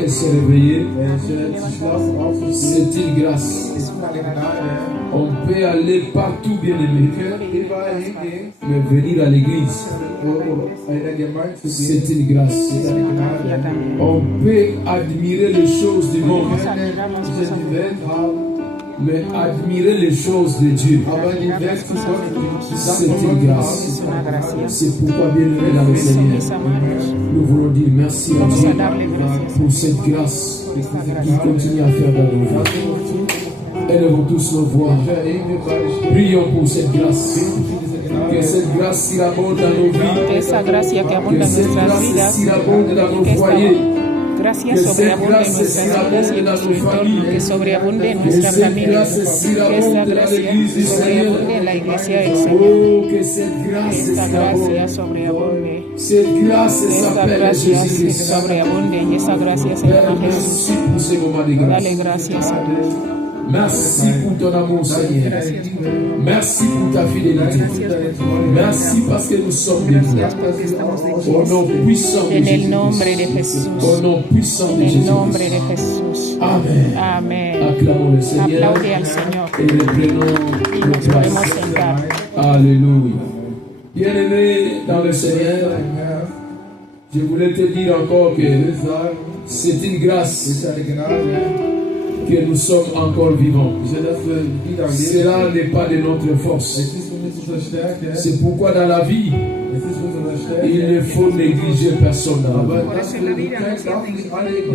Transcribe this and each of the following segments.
elle s'est réveillée, c'est une grâce. On peut aller partout, bien aimé, mais venir à l'église, c'est une grâce. On peut admirer les choses du monde, mais admirer les choses de Dieu, c'est une grâce. C'est pourquoi, bien aimé dans le Seigneur, nous voulons dire merci à Dieu pour cette grâce qu'il continue à faire dans nos vies. Élevons tous nos voix. Prions pour cette grâce. Que cette grâce s'irabonde dans nos vies. Que cette grâce s'irabonde dans nos foyers. Gracias sobreabunde en nuestras vidas y en nuestro entorno, que sobreabunde en nuestra familia, que esta gracia sobreabunde en la iglesia del Señor, que esta gracia sobreabunde, esta gracia sobreabunde y esa gracia se llama Jesús. Dale gracias a Dios. Merci pour ton amour, Seigneur. Merci pour ta fidélité. Merci parce que nous sommes des vous. Au nom puissant de Jésus. En el nombre de Jesús. Au nom puissant de Jésus. En el nombre de Jesús. Amen. Amen. Acclamons le Seigneur. Aplaude al Señor. Et reprenons nos places. Alléluia. Bien-aimé dans le Seigneur, je voulais te dire encore que c'est une grâce que nous sommes encore vivants. Cela n'est pas de notre force. C'est pourquoi dans la vie, il ne faut négliger personne dans la vie.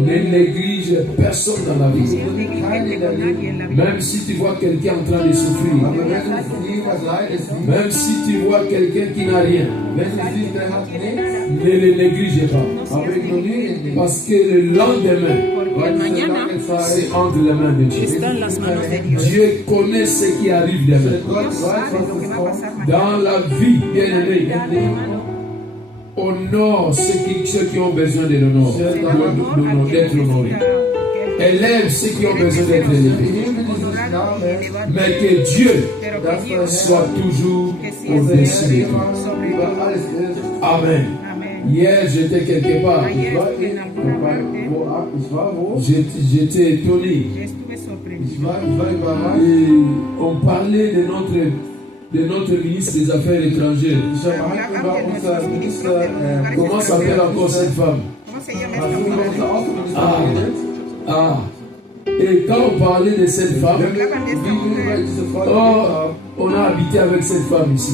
Ne néglige personne dans la vie. Même si tu vois quelqu'un en train de souffrir, même si tu vois quelqu'un qui n'a rien, ne le néglige pas. Parce que le lendemain, c'est entre les mains de Dieu. Dieu connaît ce qui arrive demain. Dans la vie, bien-aimé, honore ceux qui ont besoin de l'honneur, d'être honorés. Élève ceux qui ont besoin d'être élevés. Mais que Dieu soit toujours au-dessus de tout. Amen. Hier, j'étais quelque part. J'étais étonné. Et on parlait de notre ministre des Affaires étrangères. Comment s'appelle encore cette femme? Et quand on parlait de cette femme, on a habité avec cette femme ici.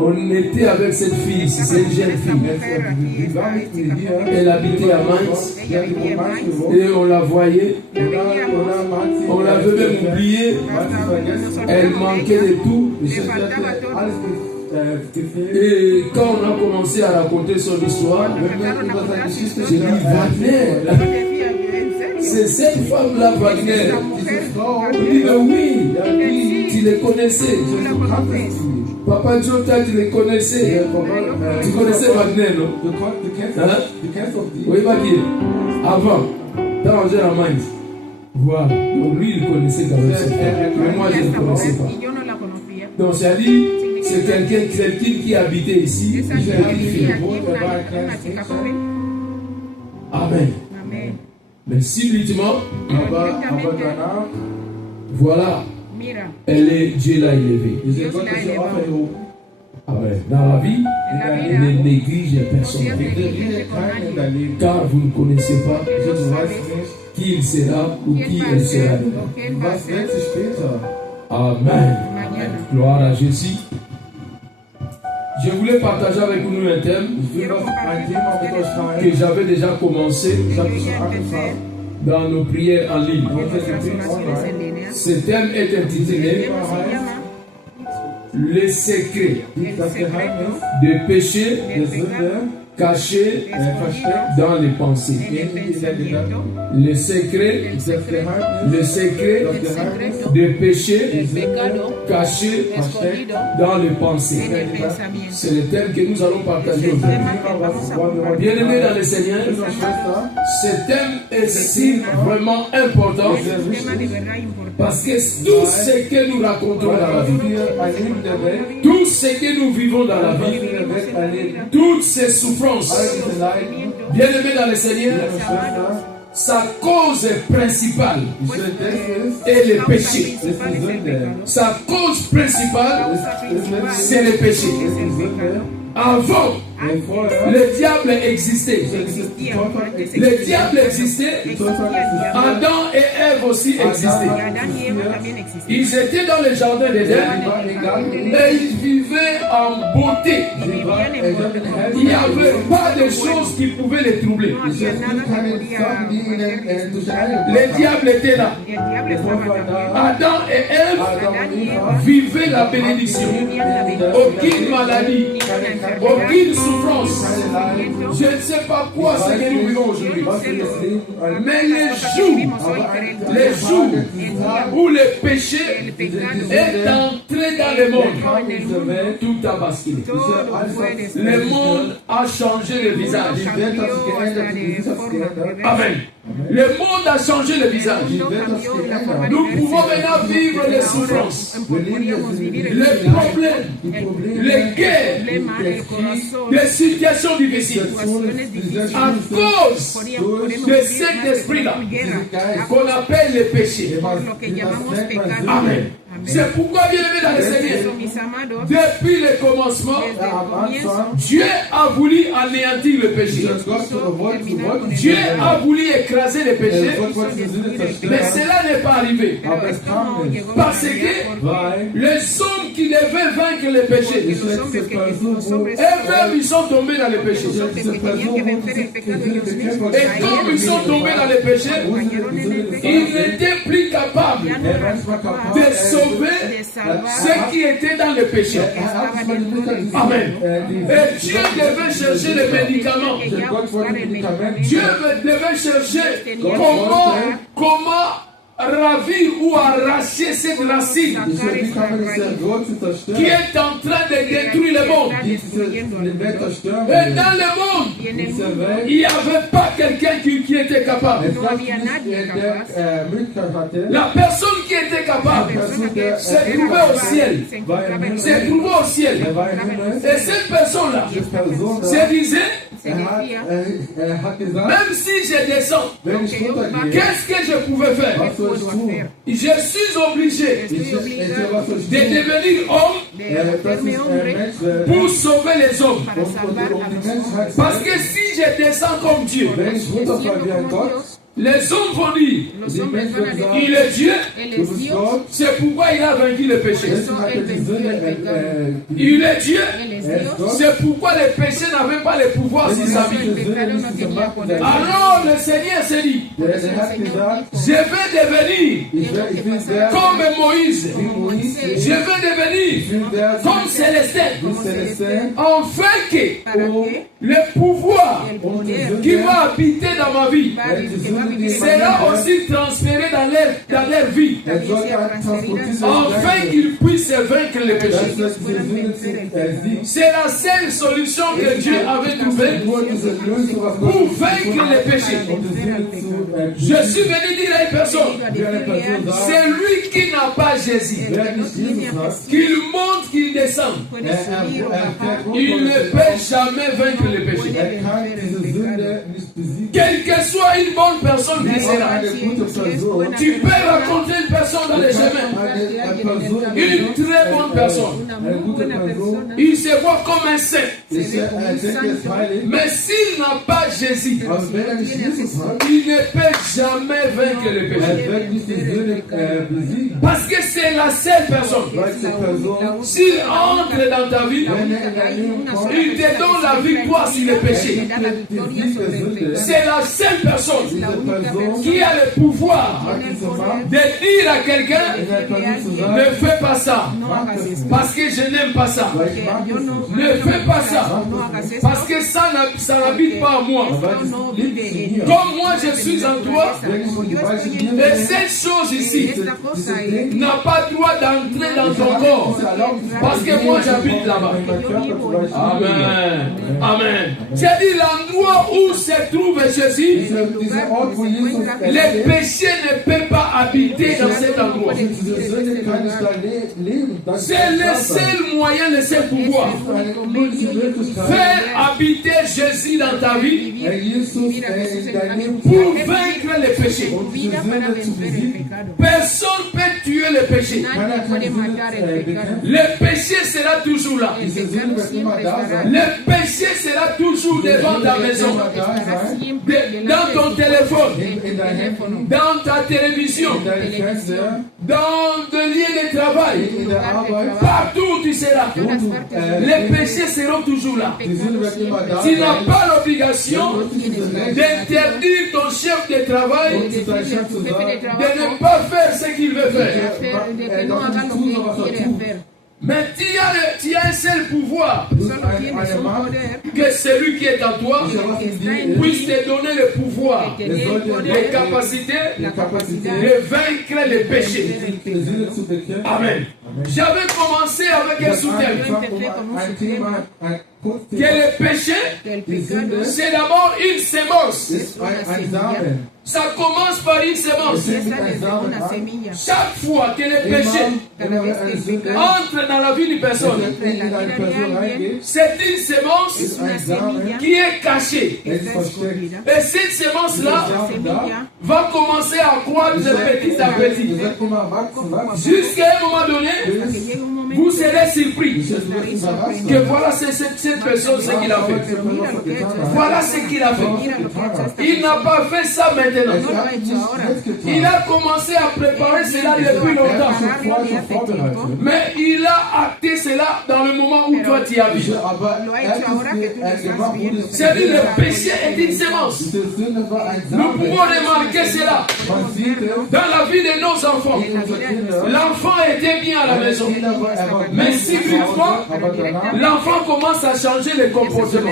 On était avec cette fille ici, c'est une jeune fille. Elle habitait à Mainz et on la voyait. On l'avait même oubliée. Elle manquait de tout. Et quand on a commencé à raconter son histoire, j'ai dit Wagner, c'est cette femme-là, Wagner. Il dit oui, tu les connaissais. Papa Jota, tu les connaissais. Tu connaissais Wagner, non? Oui, Wagner. Avant, dans Angers à Mainz. Voilà. Donc lui, il connaissait quand même cette femme. Mais moi, je ne connaissais pas. Donc, c'est-à-dire, c'est quelqu'un qui habitait ici. Amen. Mais subitement, voilà, Dieu l'a élevé. Amen. Dans la vie, ne néglige personne. Car vous ne connaissez pas qui il sera ou qui elle sera. Amen. Gloire à Jésus. Je voulais partager avec nous un thème que j'avais déjà commencé dans nos prières en ligne. Ce thème est intitulé Le secret de péché caché dans les pensées. Le secret de péché caché dans les pensées. C'est le thème que nous allons partager aujourd'hui. Bien-aimés dans le Seigneur, ce thème est si vraiment important parce que tout ce que nous racontons dans la vie, tout ce que nous vivons dans la vie, toutes ces souffrances, bien-aimés dans le Seigneur, sa cause principale est le péché. Sa cause principale, c'est le péché. Avant, le diable existait. Le diable existait. Adam et Ève aussi existaient. Ils étaient dans le jardin d'Éden et ils vivaient en beauté. Il n'y avait pas de choses qui pouvaient les troubler. Le diable était là. Adam et Ève vivaient la bénédiction. Aucune maladie, aucune souffrance. Je ne sais pas quoi ce que nous vivons aujourd'hui. Mais les jours où le péché est entré dans le monde, tout a basculé. Le monde a changé le visage. Amen. Le monde a changé le visage. Nous pouvons maintenant vivre les souffrances, les problèmes, les guerres, les situations difficiles à cause de cet esprit-là qu'on appelle le péché. Amen. C'est pourquoi, bien-aimé dans le Seigneur, depuis le commencement, Dieu a voulu anéantir le péché. Dieu a voulu écraser le péché, mais cela n'est pas arrivé. Parce que les hommes qui devaient vaincre le péché, eux-mêmes, ils sont tombés dans le péché. Et comme ils sont tombés dans le péché, ils n'étaient plus capables de sauver ceux qui étaient dans le péché. Amen. Et Dieu devait chercher les médicaments. Dieu devait chercher comment ravir ou arracher cette racine qui est en train de détruire le monde. Et dans le monde, il n'y avait pas quelqu'un qui était capable. La personne qui était capable s'est trouvée au ciel. S'est trouvée au ciel. Et cette personne-là se disait, même si je descends, qu'est-ce que je pouvais faire? Je suis obligé de devenir homme pour sauver les hommes. Parce que si je descends comme Dieu, les hommes vont dire, il est Dieu, c'est pourquoi il a vaincu le péché. Il est Dieu, c'est pourquoi le péché n'avait pas le pouvoir sur sa vie. Alors le Seigneur s'est dit, je vais devenir comme Moïse, je vais devenir comme Célestin, afin que le pouvoir qui va habiter dans ma vie sera aussi transféré dans leur vie, afin qu'ils puissent vaincre le péché. C'est la seule solution que Dieu avait trouvée pour vaincre le péché. Je suis venu dire à une personne, c'est lui qui n'a pas Jésus, qu'il monte, qu'il descende, il ne peut jamais vaincre le péché. Quelle que soit une bonne personne qui sera, tu peux rencontrer une personne dans les chemins, une très bonne personne, il se voit comme un saint, mais s'il n'a pas Jésus, il ne peut jamais vaincre le péché. Parce que c'est la seule personne. S'il entre dans ta vie, il te donne la victoire sur le péché. C'est la seule personne qui a le pouvoir de dire à quelqu'un, ne fais pas ça, parce que je n'aime pas ça. Ne fais pas ça, parce que ça n'habite pas en moi. Comme moi je suis en toi, et cette chose ici n'a pas droit d'entrer dans ton corps. Parce que moi j'habite là-bas. Amen. Amen. C'est-à-dire l'endroit où se trouve Jésus, les péchés ne peuvent pas habiter dans cet endroit. C'est le seul moyen de ce pouvoir. Faire habiter Jésus dans ta vie pour vaincre les péchés. Personne ne peut tuer le péché. Le péché sera toujours là. Le péché sera toujours devant ta maison, dans ton téléphone, dans ta télévision, dans le lieu de travail, partout où tu seras. Les péchés seront toujours là. Tu n'as pas l'obligation d'interdire ton chef de travail de ne pas faire ce qu'il veut faire. Mais tu as un seul pouvoir, que celui qui est en toi puisse te donner le pouvoir, les capacités de vaincre les péchés. Amen. J'avais commencé avec un sous-thème. Que le péché, c'est d'abord une sémence. Ça commence par une sémence. Chaque fois que le péché entre dans la vie d'une personne, c'est une sémence qui est cachée. Et cette sémence-là va commencer à croître petit à petit. Jusqu'à un moment donné, vous serez surpris que voilà cette personne ce qu'il a fait. Voilà ce qu'il a fait. Il n'a pas fait ça maintenant. Il a commencé à préparer cela depuis longtemps. Mais il a acté cela dans le moment où toi tu y habites. C'est-à-dire le péché est une sémence. Nous pouvons remarquer cela dans la vie de nos enfants. L'enfant était bien à la maison. Mais subitement, l'enfant commence à changer les comportements.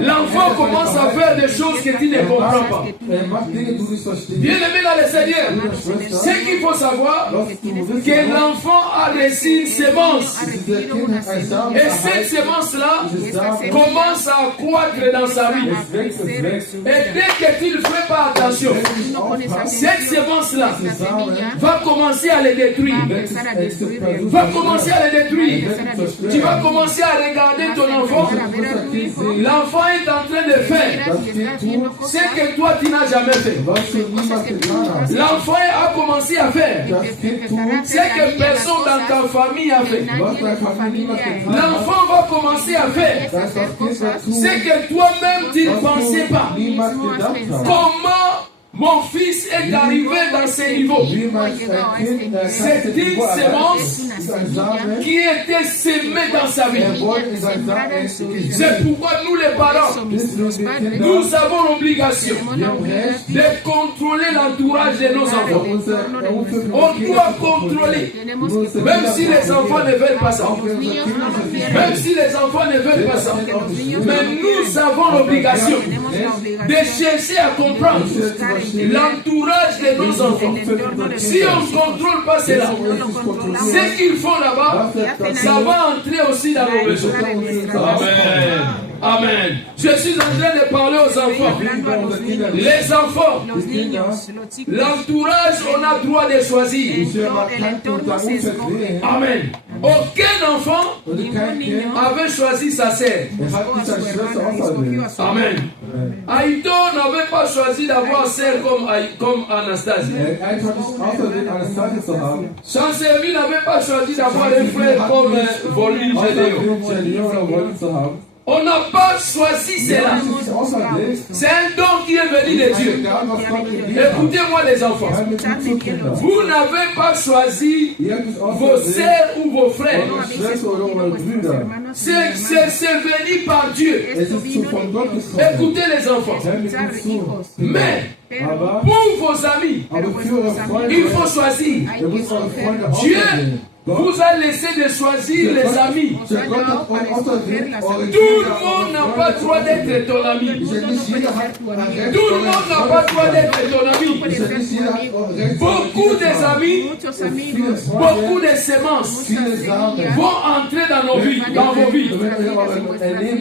L'enfant commence à faire des choses que tu ne comprends pas. Bien aimé dans le Seigneur, ce qu'il faut savoir, que l'enfant a reçu une sémence. Et cette sémence-là commence à croître dans sa vie. Et dès que tu ne fais pas attention, cette sémence-là va commencer à les détruire. Va commencer à les détruire. Tu vas commencer à regarder ton enfant. L'enfant est en train de faire ce que toi tu n'as jamais fait. L'enfant a commencé à faire ce que personne dans ta famille a fait. L'enfant va commencer à faire ce que toi-même tu ne pensais pas. Comment mon fils est arrivé dans ce niveau? C'est une sémence qui était sémée dans sa vie. C'est pourquoi nous les parents, nous avons l'obligation de contrôler l'entourage de nos enfants. On doit contrôler, même si les enfants ne veulent pas ça. Même si les enfants ne veulent pas ça. Mais nous avons l'obligation de chercher à comprendre l'entourage de nos enfants. Si on ne contrôle pas cela, ce qu'ils font là-bas, ça va entrer aussi dans nos maisons. Amen. Amen. Je suis en train de parler aux enfants. Les enfants, l'entourage, on a droit de choisir. Amen. Aucun enfant avait choisi sa sœur. Amen. Aïdo n'avait pas choisi d'avoir sœur comme Anastasie. Chancelmi n'avait pas choisi d'avoir un frère comme Volin Gédéon. On n'a pas choisi cela. C'est un don qui est venu de Dieu. Écoutez-moi les enfants. Vous n'avez pas choisi vos sœurs ou vos frères. C'est venu par Dieu. Écoutez les enfants. Mais pour vos amis, il faut choisir. Dieu vous a laissé de choisir les amis. Tout le monde n'a pas le droit d'être ton ami. Tout le monde n'a pas le droit d'être ton ami. Beaucoup des amis, beaucoup de semences vont entrer dans nos vies, dans vos vies.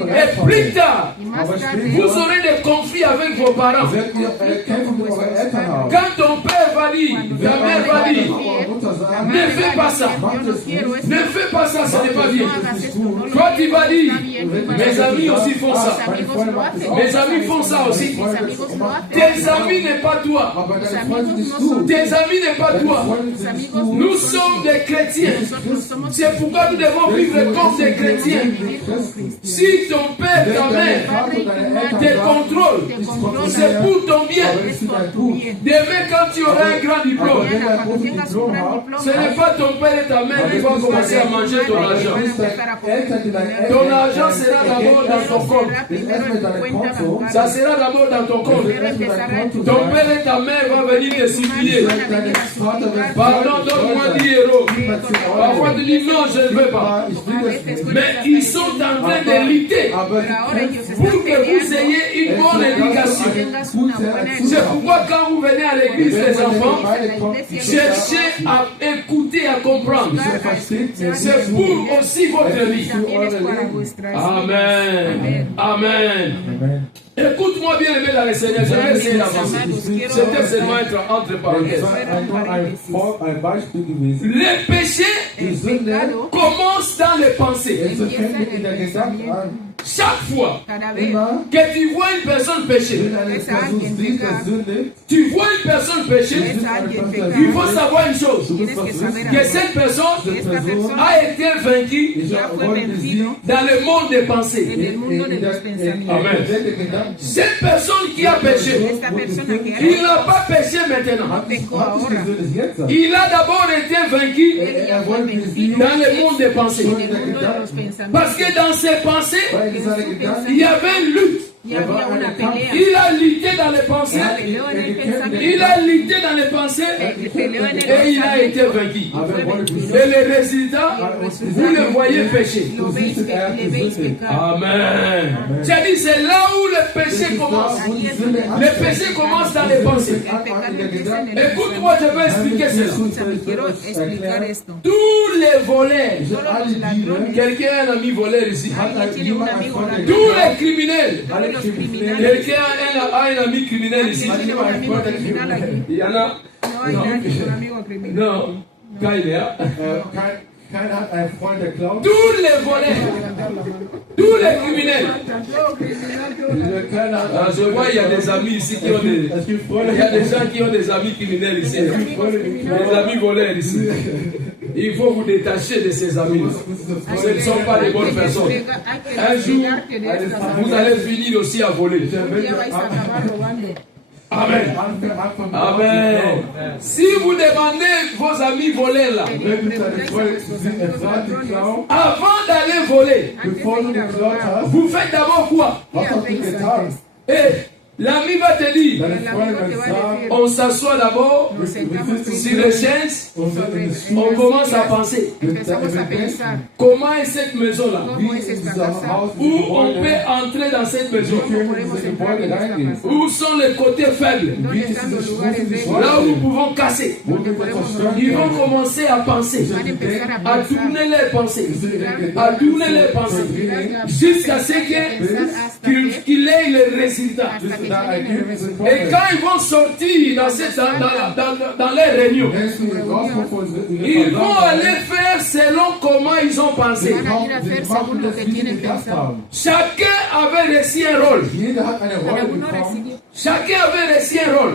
Et plus tard, vous aurez des conflits avec vos parents. Quand ton père va dire, ta mère va dire, ne fais pas ça. Ne fais pas ça, ce n'est pas bien. Toi, tu vas dire, mes amis aussi font ça. Mes amis font ça aussi. Tes amis n'est pas toi. Tes amis n'est pas toi. Nous sommes des chrétiens. C'est pourquoi nous devons vivre comme des chrétiens. Si ton père, ta mère te contrôle, c'est pour ton bien. Demain, quand tu auras un grand diplôme, ce n'est pas ton père et ta mère qui vont commencer à manger ton argent. Ton argent sera d'abord dans ton compte. Ça sera d'abord dans ton compte. Ton père et ta mère vont venir te supplier. Pardon, donne-moi 10 euros. Parfois tu dis non, je ne veux pas. Mais ils sont en train de lutter pour que vous ayez une bonne éducation. C'est pourquoi quand vous venez à l'église, les enfants, cherchez à écouter, à comprendre. C'est pour aussi votre vie. Amen. Amen. Écoute-moi bien, aimé dans le Seigneur. Je vais essayer d'avancer. C'était seulement être entre parenthèses. Les péchés commencent dans les pensées. Chaque fois que tu vois une personne pécher, tu vois une personne pécher, il faut savoir une chose, que cette personne a été vaincue dans le monde des pensées. Amen. Cette personne qui a péché, il n'a pas péché maintenant. Il a d'abord été vaincu dans le monde des pensées. Parce que dans ses pensées, il y avait une lutte. Il a lutté dans les pensées. Il a lutté dans les pensées et il a été vaincu. Et le résultat, vous le voyez pécher. Amen. C'est-à-dire, c'est là où le péché commence. Le péché commence dans les pensées. Écoute-moi, je vais expliquer cela. Tous les voleurs, quelqu'un a un ami voleur ici. Tous les criminels. Quelqu'un a un ami criminel ici. Il y en a. Non. Quand il est là. Tous les voleurs, tous les criminels. Je vois, il y a des amis ici qui ont des. Il y a des gens qui ont des amis criminels ici. Des amis voleurs ici. Il faut vous détacher de ces amis. Ce ne sont pas des bonnes personnes. Un jour, vous allez finir aussi à voler. Amen. Amen. Si vous demandez vos amis voler là, avant d'aller voler, vous faites d'abord quoi? Et l'ami va te dire, on s'assoit d'abord sur les chaises, on commence à penser. Comment est cette maison-là? Où on peut entrer dans cette maison? Où sont les côtés faibles? Là où nous pouvons casser. Ils vont commencer à penser, à tourner les pensées, à tourner les pensées, jusqu'à ce qu'il ait le résultat. Et quand ils vont sortir dans les réunions, ils vont aller faire selon comment ils ont pensé. Chacun avait reçu un rôle. Chacun avait reçu un rôle.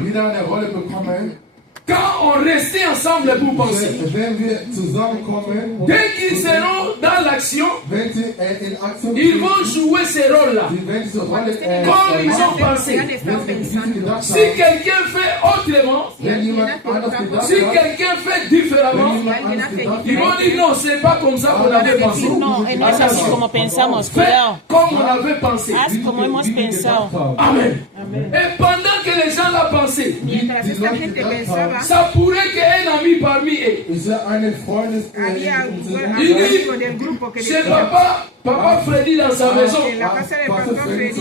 quand on restait ensemble pour penser, dès qu'ils seront dans l'action, ils vont jouer ces rôles-là. Comme ils ont pensé. Si quelqu'un fait autrement, si quelqu'un fait différemment, ils vont dire non, c'est pas comme ça qu'on avait pensé. No, no es así como pensamos, Fait cuidado. comme on avait pensé. Haz como hemos pensado. Amen. Et pendant que les gens l'ont pensé, Mientras esta gente pensaba, ça pourrait qu'un ami parmi eux, había un il amigo dit, del grupo que chez decía papa Freddy dans sa maison, que en la casa de Pastor Freddy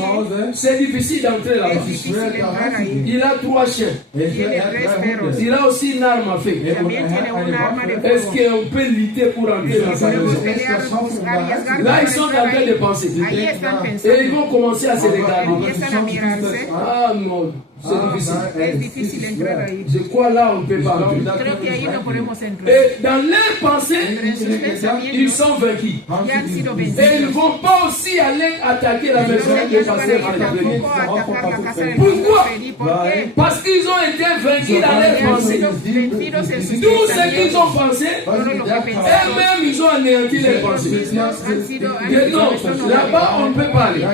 c'est difficile d'entrer là-bas. es difícil entrar ahí. Il a 3 chiens. Tiene 3 perros. Il a aussi une arme à feu. También tiene una arma de Est-ce fuego. qu'on peut lutter pour entrer dans sa Podemos maison? pelear, arriesgar Là, para ils sont en entrar train de ahí. penser. Ahí están Et ils pensando. vont commencer à se regarder. Empiezan a mirarse. Ah non, c'est difficile. Es difícil entrar ahí. Je crois là, on ne peut pas entrer. Creo que ahí no podemos entrar. Et dans leurs pensées, Pero en sus ils pensamientos sont vaincus. ya han sido Et ils ne vencidos. vont pas aussi aller attaquer la maison Pero de ellos no van a pasteur ir Freddy. tampoco a atacar la casa del Pourquoi? Pastor Freddy. ¿Por qué? Parce qu'ils ont été vaincus dans leurs Porque han pensées. sido vencidos en sus Tout ce qu'ils pensamientos. ont pensé, Todo lo que pensaron. eux-mêmes, ils ont anéanti les Ellos pensées. mismos han sido Que non, là-bas, on ne peut pas aller.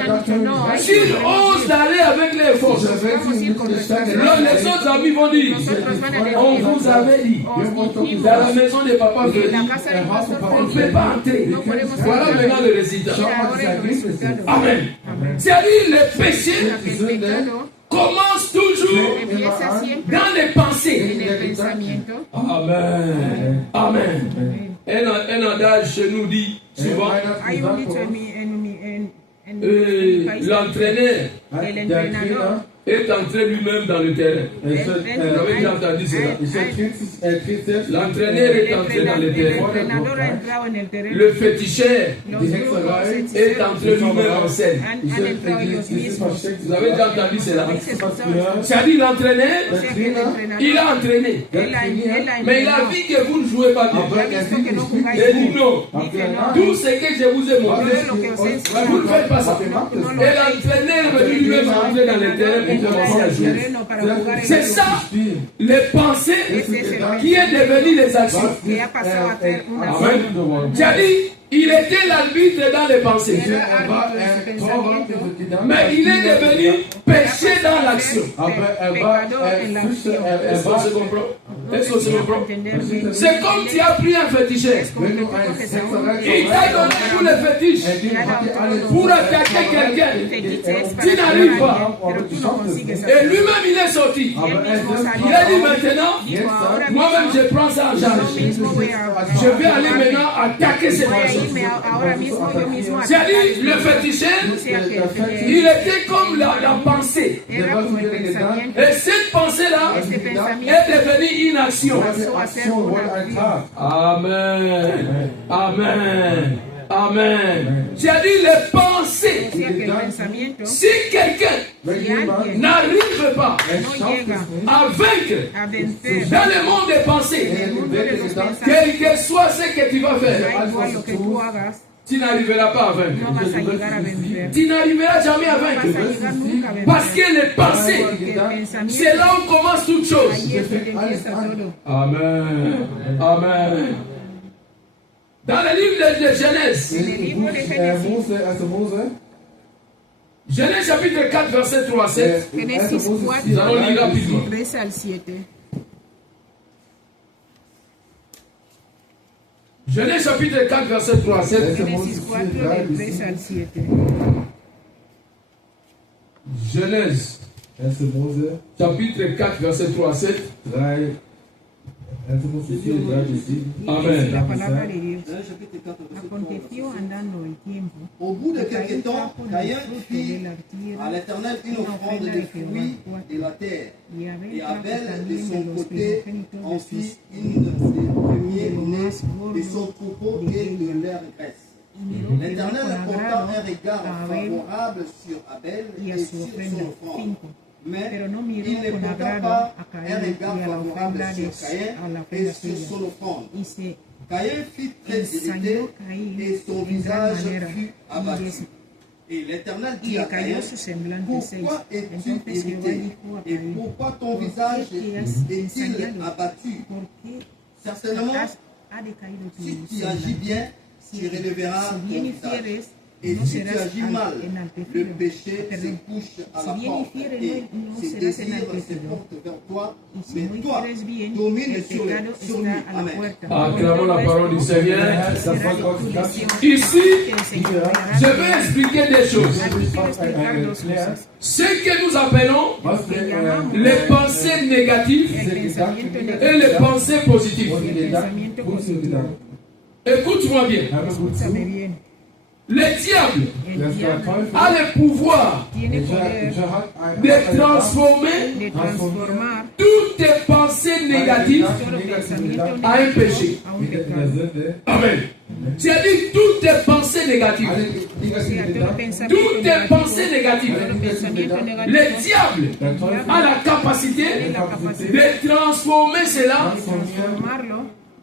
S'ils osent aller avec les forces, les autres amis vont dire, on vous avait dit, dans la maison de papa Freddy, on ne peut pas entrer. Voilà maintenant le résultat. Amen. C'est-à-dire, le péché El pecado commence toujours empieza siempre dans les pensées. en el pensamiento. Amen. Amen. Un adage chez nous dit souvent, Hay un dicho en mi país, l'entraîneur el entrenador est entré lui-même dans le terrain. Vous avez déjà entendu cela. L'entraîneur est entré dans le el terrain. entrenador ha entrado en el terreno. Le féticheur Los brujos est entré lui-même en scène. han entrado ellos mismos. Vous avez déjà entendu cela. Habéis escuchado eso. C'est-à-dire l'entraîneur, O sea que el entrenador, il a entraîné. él ha Mais il a entrenado. vu que vous ne jouez pas bien. Ha visto que no jugáis Il dit bien. non. Dice no. Tout ce que je vous ai montré, Todo lo que os he vous ne faites pas ça. enseñado, no lo Et hacéis. l'entraîneur veut lui-même entrer dans le terrain pour commencer à jouer. C'est ça, les pensées qui est devenu les actions. Que ha pasado a ser una Amen. J'ai dit, il était l'arbitre dans les pensées. era árbitro de su pensamiento, Mais il est devenu péché dans l'action. pecador en la acción. Est-ce qu'on se comprend? Est-ce qu'on se comprend? Entender bien. C'est comme tu as pris un féticheur. Como que tú coges a un Il t'a donné tous les fétiches pour attaquer quelqu'un. fetiche Tu n'arrives pas. pero tú no consigues Et hacerlo. lui-même, il est sorti. Y él mismo salió. Il a dit maintenant, Dijo, ahora moi-même, mismo, je prends ça en yo charge. mismo voy a Je vais aller maintenant attaquer ces voy a personnes. irme ahora mismo yo mismo a C'est-à-dire, le féticheur, O sea que il était comme la pensée. era como el pensamiento. Et cette pensée-là Este pensamiento est devenue une action. pasó a ser una acción. Amen. Amen. Amen. C'est-à-dire, les pensées. O sea que el pensamiento, Si quelqu'un si alguien n'arrive pas no llega à vaincre a vencer dans le monde des pensées, en el mundo de los pensamientos, quel que soit ce que tu vas faire, da igual lo que tú hagas, tu n'arriveras pas à vaincre. no vas a llegar a vencer. Tu n'arriveras jamais à No vas a vaincre. llegar nunca a Parce vencer. que les pensées, Porque el c'est pensamiento, là où commence toute chose. ahí es donde empieza todo. Amen. Amen. Dans le livre de Genèse, En el libro de Génesis, Genèse chapitre 4, verset 3 à 7, Génesis 4, nous allons lire rapidement. 13 al 7. Genèse chapitre 4, verset 3 à 7. Génesis 4, del 13 al 7. Genèse chapitre 4, verset 3 à 7. Amen. La palabra de Dios. Aconteció andando el tiempo. Au bout de que quelque Caín temps, trajo Caïn del fruto de fit la à tierra l'Éternel une offrande des fruits de la terre. y Abel Et trajo Abel, de también son de los côté, primogénitos en de fit sus une de ses premiers-nés de son troupeau et de leur graisse. y miró Jehová L'Éternel con porta un agrado regard a Abel favorable sur Abel y a et su sur ofrenda. son offrande. 5. Mais Pero no miró il ne con porta agrado pas a un Caín regard y a la favorable ofrenda sur a la Caïn et ofrenda sur suya. son offrande. Y se Caïn fit très irrité ensañó Caín et son en gran visage manera fut y abattu. Et l'Éternel y dit à cayó Caïn, su semblante 6. pourquoi es-tu Entonces Jehová irrité dijo a et Caín, pourquoi ton ¿por qué visage te has est-il ensañado? abattu? ¿Por qué Certainement, ha decaído tu si tu semblante? agis bien, tu relèveras Si ton bien visage. hicieres, Et no si tu serás agis mal, le enaltecido. péché se Perdón. couche à Si la bien porte hicieres, et no ses serás désirs se enaltecido. portent vers toi, Y si mais no toi, hicieres bien, domine el sur lui. pecado está a la Amen. puerta. Acclamons la parole du Seigneur. Será tu lesión Ici, que el Señor dará. je vais expliquer des choses. Aquí quiero explicar dos cosas. Ce que nous appelons Que llamamos les pensées négatives el pensamiento et negativo les pensées positives. y el pensamiento positivo. Écoute-moi bien. Escúchame bien. Le diable El diablo a le pouvoir tiene poder de transformer de transformar toutes tes pensées négatives todo pensamiento a un péché. a un pecado. Amen. C'est-à-dire toutes tes pensées négatives. O sea, todo pensamiento Toutes tes negativo, pensées négatives. todo pensamiento Le negativo diable a la capacité tiene la capacidad de transformer cela de transformarlo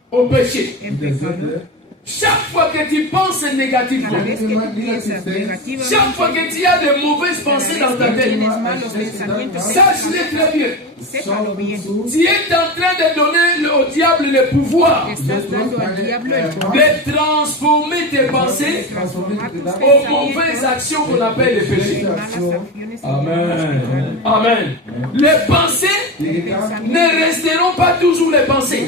au péché. en pecado. Chaque fois que tu penses négativement, Cada vez que tú piensas negativamente, chaque fois que tu as de mauvaises cada pensées vez dans ta que tête, tienes malos pensamientos, sache-le très bien. sécalo bien. Tu es en train de donner au diable le pouvoir Estás dando al diablo el poder de transformer tes de pensées transformar tus aux mauvaises pensamientos actions qu'on appelle les péchés. en malas acciones y Amen. Amen. Les pensées ne resteront pas toujours les pensées.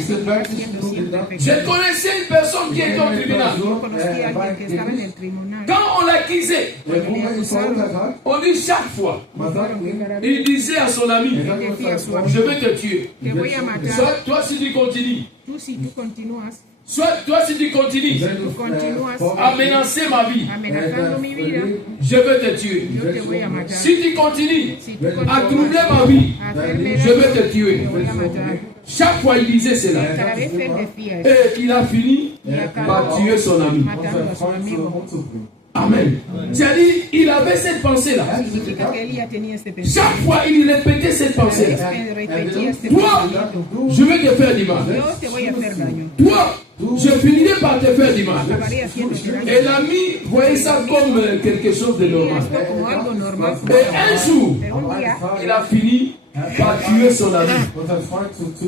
Je connaissais une personne qui était au tribunal. Yo conocí a alguien que estaba en el tribunal. Quand on l'accusait, on dit chaque fois, il disait à son ami, Decía a su je amigo, vais te tuer. te voy a matar. Soit toi si tu continues, Tú si tú continúas, soit toi si tu continues tú continúas à menacer ma vie, amenazando mi vida, je vais te tuer. yo te voy a matar. Si tu continues Si tú à troubler continúas ma vie, a hacerme je daño, vais te tuer. te voy a matar. Chaque fois il disait cela. Cada vez él decía eso, Et il a fini y acabó par tuer son ami. matando a su amigo. Amen. C'est-à-dire, il avait cette pensée-là. Significa que él ya tenía este pensamiento. Chaque fois, il répétait cette Cada vez pensée-là. que repetía este Toi, pensamiento, je vais te faire du mal. yo te voy a hacer daño. Toi, je finirai par te faire du mal. Acabaré haciéndote daño. Et l'ami voyait ça comme quelque chose de Y normal. esto como algo normal. Et un jour, Pero un día il a fini par tuer son ami.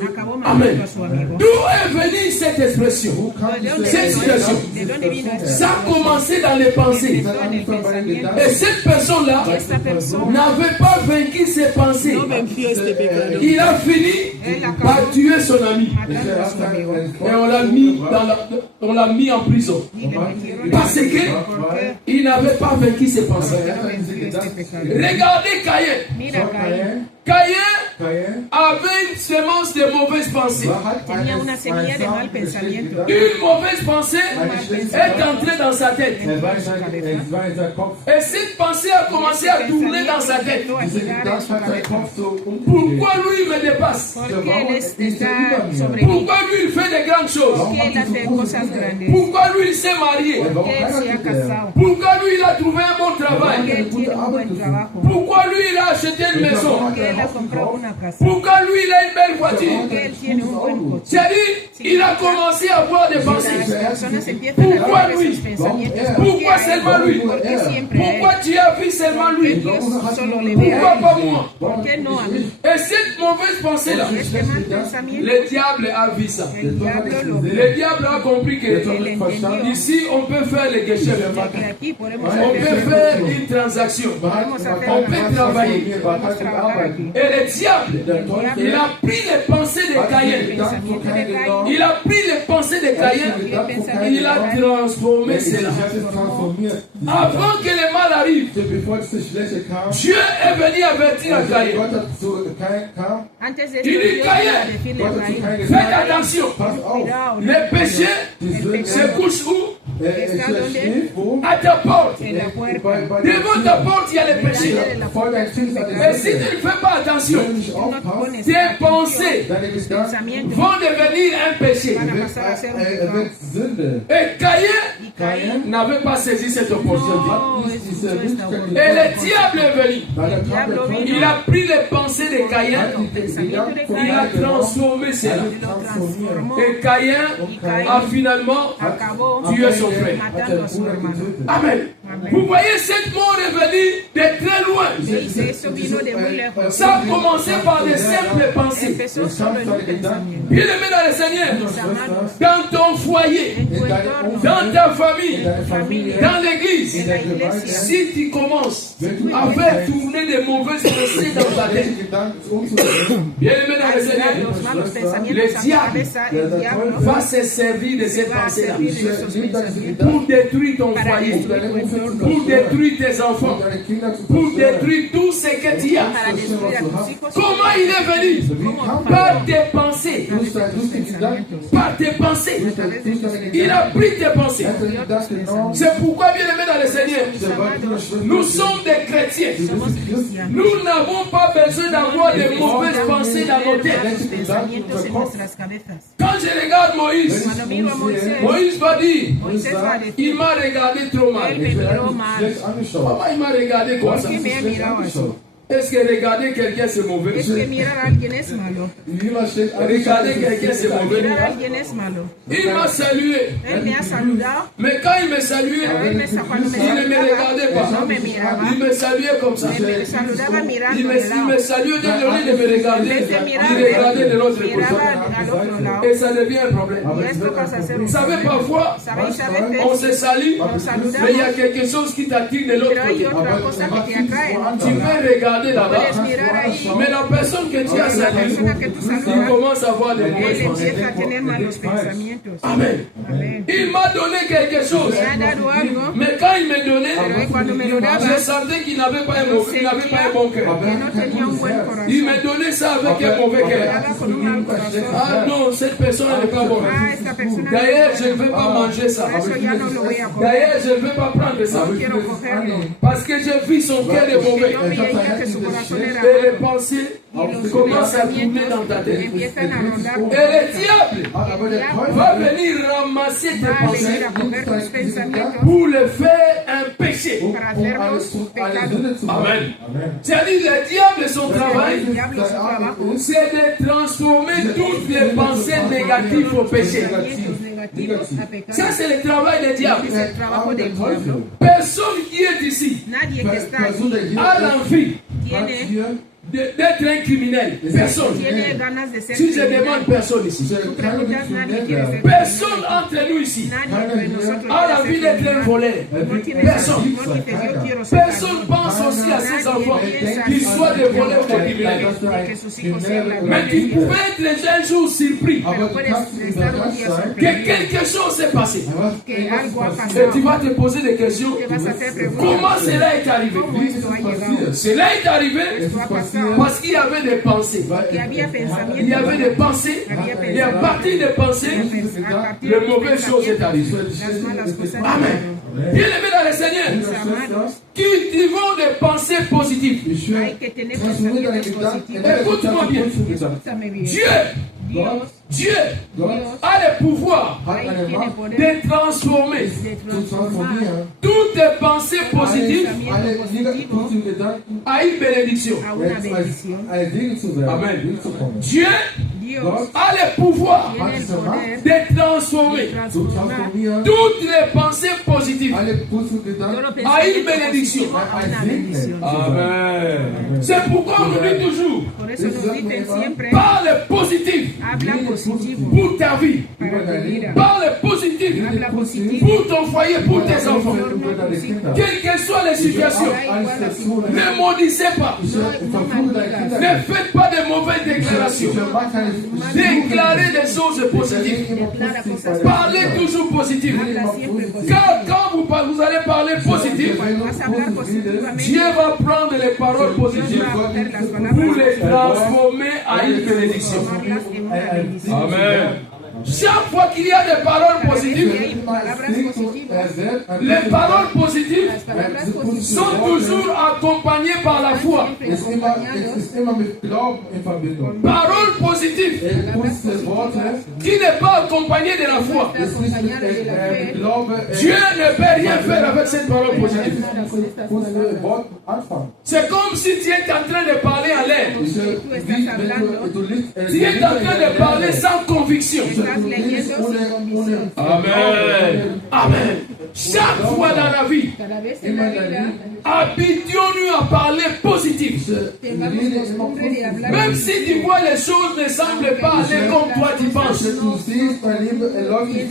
acabó Amen. matando a su amigo. D'où est venue cette expression? ¿De dónde Cette vino situation. esto? ¿De dónde vino esto? Ça a commencé dans les pensées. Empezó en el pensamiento. Et cette personne-là Esta persona n'avait pas vaincu ses pensées. no venció este pecado. Il a fini par tuer son ami. Matando a su amigo. Et on l'a mis on l'a mis en prison. Y le metieron en Parce que porque il n'avait pas vaincu ses pensées. no venció este pecado. Regardez Caïn. Mira, Caín Caïn avait une semence de mauvaises pensées. tenía una semilla de mal pensamiento. Une mauvaise pensée est entrée dans sa tête. Et cette pensée a commencé à tourner dans sa tête. Empezó a girar en su cabeza. Pourquoi lui me dépasse? Porque él está sobre mí. Pourquoi lui il fait de grandes choses? Porque él hace cosas grandes. Pourquoi lui il s'est marié? Porque él se ha casado. Pourquoi lui il a trouvé un bon Porque travail? él tiene un buen trabajo. Pourquoi lui il a acheté une maison? Porque él ha comprado una casa. Pourquoi lui il a une belle voiture? Porque él tiene un buen coche. C'est-à-dire, il a commencé à avoir des pensées. Las personas empiezan a Pourquoi tener lui? esos pensamientos. Pourquoi seulement lui? Porque siempre a él. Pourquoi tu as vu seulement lui? Dios solo le ve Pourquoi a él. pas moi? ¿Por qué no a mí? Et cette mauvaise pensée-là, Y este mal pensamiento, le diable a vu ça. el diablo lo ve. Le diable a compris que Él entendió ici on peut faire les guichets. que aquí podemos On peut hacer faire une transaction. podemos hacer On una peut travailler. podemos trabajar aquí. Et le diable, il a pris les pensées de Caïn. Pensamiento de Caín, Il a pris les pensées de Caïn. Il a transformé cela. Avant que le mal arrive, Dieu est venu avertir à Caïn. antes de Il esto, dit, Dios Caïn, iba a decirle a Caín, faites attention. cuidado, Les péchés el se pecado couchent où? está donde À ta porte. en la puerta. Devant ta porte, il y a les péchés. Delante de la puerta está el Et pecado. si tu ne fais pas attention, No pones tes atención, pensées pensamientos vont devenir un péché. van a pasar a ser un pecado. Et Caïn Y Caín n'avait pas saisi cette opportunité. no escuchó esta Et oportunidad. le diable est venu. El diablo Il vino, a pris les pensées de Caïn. el pensamiento de Il a Caín transformé cela. lo transformó Et Caïn y Caín a finalement acabó tué son frère. matando a su hermano. Amen. Vous voyez, cette mort est venue de très loin. Ça a commencé par des simples pensées. Bien-aimé dans le Seigneur, dans ton foyer, dans ta famille, dans l'église, si tu commences à faire tourner des mauvaises pensées dans ta tête, bien-aimé dans le Seigneur, le diable va se servir de ces pensées-là pour détruire ton foyer, pour détruire tes enfants, pour détruire tout ce que tu as. Comment il est venu? Par tes pensées. Par tes pensées. Il a pris tes pensées. C'est pourquoi, bien aimé dans le Seigneur, nous sommes des chrétiens. Nous n'avons pas besoin d'avoir de mauvaises pensées dans nos têtes. Quand je regarde Moïse, Moïse va dire, il m'a regardé trop mal. Papa, il m'a regardé comme ça. Est-ce que regarder quelqu'un c'est mauvais? Regarder quelqu'un c'est mauvais? Il m'a salué. Mais quand il me saluait, il ne me regardait pas. Il me saluait comme ça. Il me saluait de de me regarder. Il regardait de l'autre côté. Et ça devient un problème. Vous savez, parfois, on se salue, mais il y a quelque chose qui t'attire de l'autre côté. Tu peux regarder là-bas, mais la personne que tu as saluée, il commence à avoir des mauvaises pensées. Amen. Il m'a donné quelque chose, mais quand il me donnait, je sentais qu'il n'avait pas un bon cœur. Il me donnait ça avec un mauvais cœur. Ah non, cette personne n'est pas bonne. D'ailleurs, je ne vais pas manger ça. D'ailleurs, je ne vais pas prendre ça. Parce que j'ai vu son cœur est mauvais. Et les pensées commencent à tourner dans ta tête. Et le diable va venir ramasser tes pensées pour le faire un péché. Amen. C'est-à-dire, le diable, son travail, c'est de transformer toutes les pensées négatives au péché. Ça, c'est le travail du diable. Personne qui est ici a l'envie d'être un criminel. Personne. Si je demande personne ici, personne entre nous ici a l'envie d'être un voleur. Personne. Personne pense aussi à ses enfants qu'ils soient des voleurs ou des criminels. Mais tu pouvais être un jour surpris que quelque chose s'est passé. Et tu vas te poser des questions. Comment cela est arrivé? Cela est arrivé parce qu'il y avait des pensées. Il y avait des pensées. Et à partir des pensées, les mauvaises choses sont arrivées. Amen. Bien aimé dans le Seigneur, cultivons des pensées positives. Écoute-moi bien. Dieu a le pouvoir de transformer toutes les pensées positives à une bénédiction. Amen. Dieu a le pouvoir de transformer toutes les pensées positives à une bénédiction. Amen. C'est pourquoi on nous dit toujours, parle positif pour ta vie. Parle positif pour ton foyer, pour tes enfants. Quelles que soient les situations, ne maudissez pas. Ne faites pas de mauvaises déclarations. Déclarez des choses positives. Parlez toujours positif. Car quand vous allez parler positif, Dieu va prendre les paroles positives pour les transformer à une bénédiction. Amen. Chaque fois qu'il y a des paroles positives, les paroles positives sont toujours accompagnées par la foi. Paroles positives qui n'est pas accompagnée de la foi. Dieu ne peut rien faire avec cette parole positive. C'est comme si tu es en train de parler à l'air. Tu es en train de parler sans conviction. Amen. Amen. Chaque fois dans la vie, Cada vez en la vida habituons-nous à parler positif. tengamos costumbre de hablar Même si tu vois les choses ne semblent pas aller comme toi tu penses.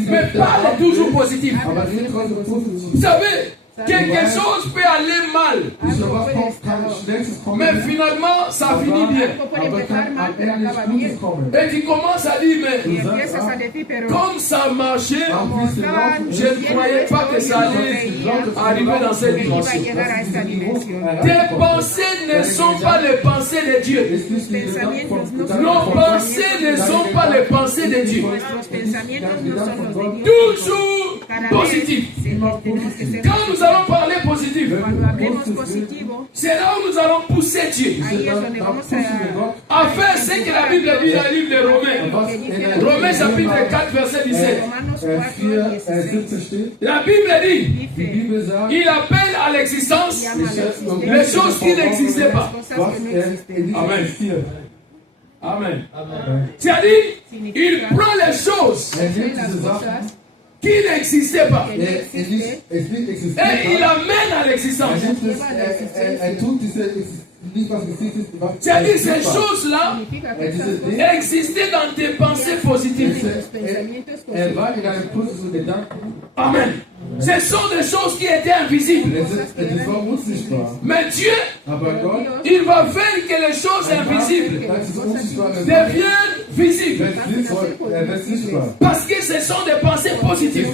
Mais parle toujours positif. Vous savez, quelque chose peut aller mal, mais finalement ça finit bien. algo puede empezar mal, pero acaba bien. Et tu commences à dire, Y mais empiezas a decir, pero comme ça marchait, como estaban je ne croyais pas que ça allait arriver dans cette que iba a dimension. llegar a esta dimensión. Tes pensées ne sont pas les pensées de Dieu. Pensamientos no son Nos los pensées ne sont pas les pensées de Dieu. Nuestros pensamientos no son los de Dios. Toujours Cada positif. vez tenemos que ser Quand nous allons parler positif, cuando hablemos positivo, c'est là où nous allons pousser Dieu. ahí es donde vamos a Afin, c'est que la Bible dit dans le livre de Romains, Romains chapitre 4, verset 17. Romanos 4, 16. La Bible dit, Dice, il appelle à l'existence llama a la existencia les choses qui n'existaient las pas. cosas que no existen. Amen. Amen. C'est-à-dire, il prend les choses Las cosas qui n'existaient pas que no existen, et il amène à l'existence. C'est-à-dire, ces choses-là significa que esas cosas existaient dans tes pensées positives. tus pensamientos positivos. Amen. Ce sont des choses qui étaient invisibles. Mais Dieu, il va faire que les choses invisibles deviennent visibles. Parce que ce sont des pensées positives.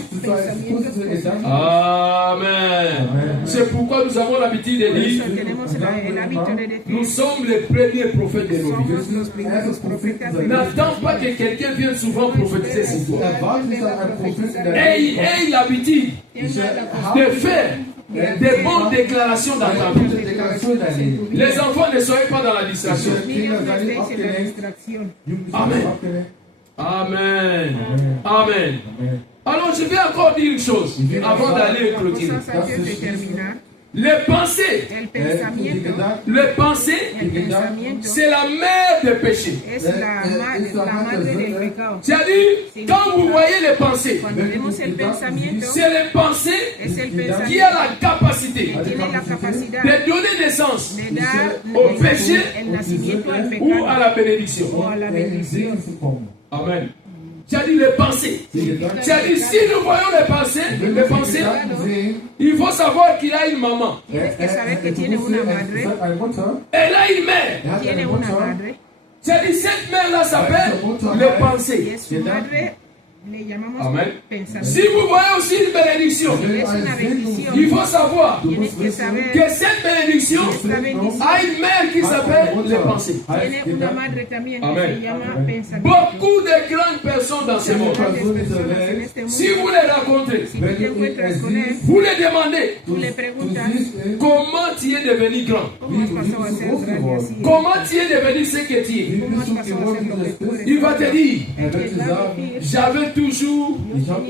Amen. C'est pourquoi nous avons l'habitude de dire, Tenemos el hábito de decir, nous sommes les premiers prophètes de nos vies. somos los primeros profetas de N'attends pas que quelqu'un vienne souvent prophétiser sur toi. Aie l'habitude de faire des bonnes déclarations dans ta vie. Les enfants ne soyez pas dans la distraction. niños no estéis en la distracción. Amen. Amen. Amen. Alors je vais encore dire une chose avant d'aller clôturer. Cosas antes de terminar. Les pensées, El pensamiento, c'est la mère des péchés. es la madre del pecado. C'est-à-dire, quand vous voyez les pensées, Cuando vemos el pensamiento, c'est les pensées es el qui a pensamiento la capacité que tiene la capacidad de donner naissance de dar au péché el nacimiento al ou à pecado la bénédiction. o a la bendición. Amen. C'est-à-dire les pensées. C'est-à-dire, si nous voyons les pensées, il faut savoir qu'il a une maman. Tienes que saber que tiene una madre, Elle a une mère. tiene una madre, C'est-à-dire, cette mère-là s'appelle les y pensées. es su madre, le llamamos Amen. pensamiento. Si vous voyez aussi une bénédiction, Es una bendición. il faut savoir Tienes que saber que cette bénédiction esta bendición a une mère qui s'appelle les pensées. tiene una madre también que Amen. se llama pensamiento. Beaucoup de grandes personnes dans ce monde, Grandes personas en este si mundo, vous les rencontrez, si tú te encuentras con él, vous les demandez tú le preguntas comment tu es devenu grand, cómo has pasado a ser grande así, comment tu es devenu ce que tu es. cómo has pasado a ser lo que tú eres. Il va te dire, Él te va a decir, j'avais toujours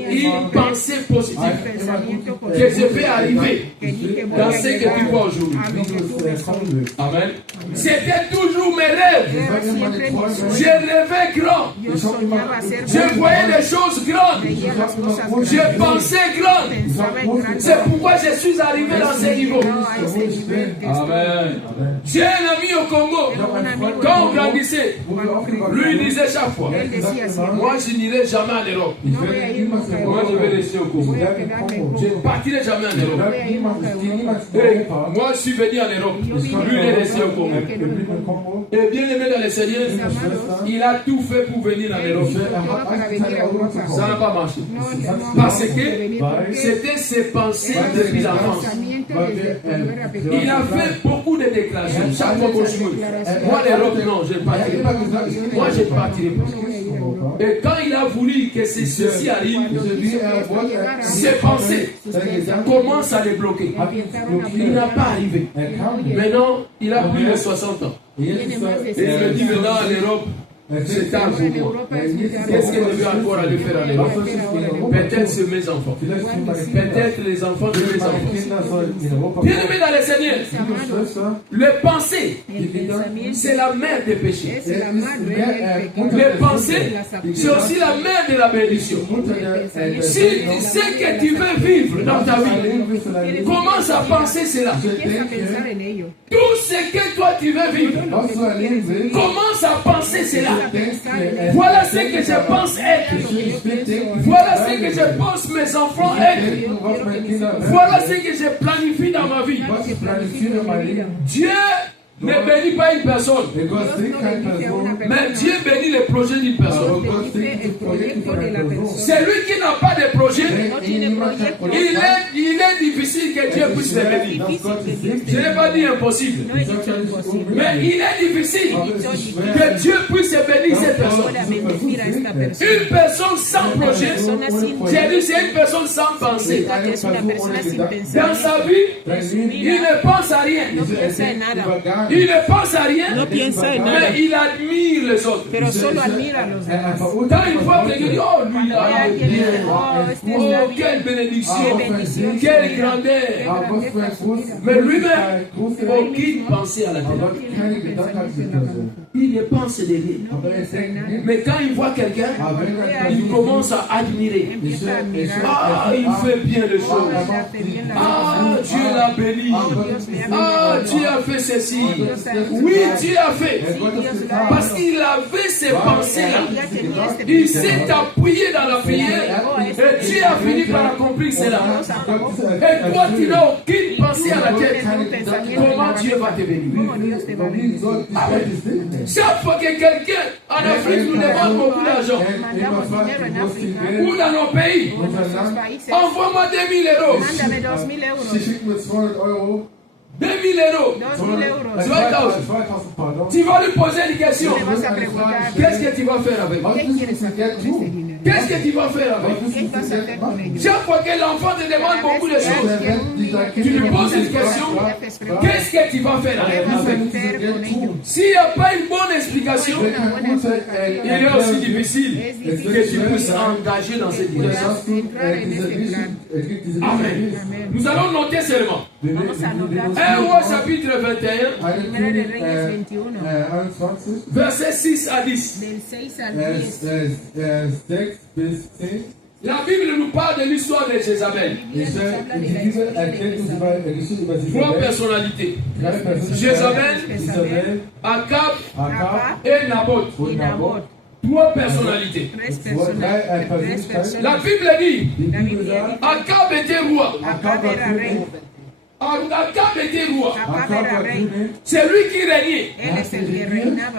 une pensée positive pensamiento que je positivo, vais arriver que di que voy dans a ce que llegar tu vois aujourd'hui. a lo que tú ves hoy. Amen. C'était toujours mes rêves. Era siempre mi Je sueño. rêvais grand. Yo soñaba ser Je grande, voyais les choses grandes. veía las cosas Je grandes, pensais grand. pensaba en grande. C'est pourquoi je suis arrivé dans ce niveau. Llegado a ese nivel que estoy. Amen. J'ai un ami au Congo. Tengo un amigo en Quand on Congo, grandissait, cuando lui il disait chaque fois, él decía siempre, moi je n'irai jamais en Europe. no voy a ir nunca a Moi je Europa, vais rester au Congo. voy a quedarme en Je ne Congo, partirai jamais en no Europe. voy a ir nunca a Europa. Et moi je suis venu en Europe. Lui il est resté au Congo. Et bien aimé dans le Seigneur, il a tout fait pour venir en Europe. Para venir a Europa. Ça n'a pas marché. No, no, Parce no, que venir porque c'était ses pensées depuis l'enfance. pensamiento desde cuando era pequeño. Il a fait beaucoup de déclarations. Chaque fois qu'on joue. Moi, l'Europe, non, je ne partirai pas. Moi, je ne partirai pas. Et quand il a voulu que ceci arrive, ses pensées commencent à les bloquer. Il n'a pas arrivé. Maintenant, il a plus de 60 ans. Et il me dit maintenant en Europe, c'est tard pour moi. Qu'est-ce que je vais encore aller faire en Europe? Peut-être c'est mes enfants. Peut-être les enfants de mes enfants. Bien-aimés dans les Seigneurs, le pensée, c'est la mère des péchés. Le pensée, c'est aussi la mère de la bénédiction. Si tu sais que tu veux vivre dans ta vie, commence à penser cela. Tout ce que toi tu veux vivre, commence à penser cela. Voilà ce que je pense être. Voilà ce que je pense mes enfants être. Voilà ce que je planifie dans ma vie. Dieu ne bénit pas une personne, mais Dieu bénit les projets d'une personne. Celui qui n'a pas de projet, il est difficile que Dieu puisse le bénir. Je n'ai pas dit impossible, mais il est difficile que Dieu puisse bénir cette personne. Une personne sans projet, j'ai dit c'est une personne sans pensée. Dans sa vie, il ne pense à rien. Il ne pense à rien, mais il admire les autres. Quand il voit quelqu'un, il dit, oh lui là, oh quelle bénédiction, quelle grandeur. Mais lui-même, aucune pensée à la tête. Il ne pense de rien. Mais quand il voit quelqu'un, il commence à admirer. Ah, il fait bien les choses. Ah, Dieu l'a béni. Ah, Dieu a fait ceci. Oui, Dieu a fait. Parce qu'il avait ces pensées-là. Il s'est appuyé dans la prière. Et Dieu a fini par accomplir cela. Et toi, tu n'as aucune pensée à la tête. Comment Dieu va te bénir? Chaque fois que quelqu'un en Afrique nous demande beaucoup d'argent, ou dans nos pays, envoie-moi 2000 euros. 2000 euros. Tu vas lui poser une question. Qu'est-ce que tu vas faire avec? Qu'est-ce que tu vas faire avec? Chaque fois que l'enfant te demande beaucoup de choses, tu lui poses une question. Qu'est-ce que tu vas faire avec? S'il n'y a pas une bonne explication, il est aussi difficile que tu puisses engager dans cette direction. Amen. Nous allons noter seulement. 1 Roi chapitre 21, verset 6 à 10. La Bible nous parle de l'histoire de Jézabel. Trois personnalités. Jézabel, Akab et Naboth. Trois personnalités. La Bible dit, Akab était roi. Akab était roi. C'est lui qui régnait.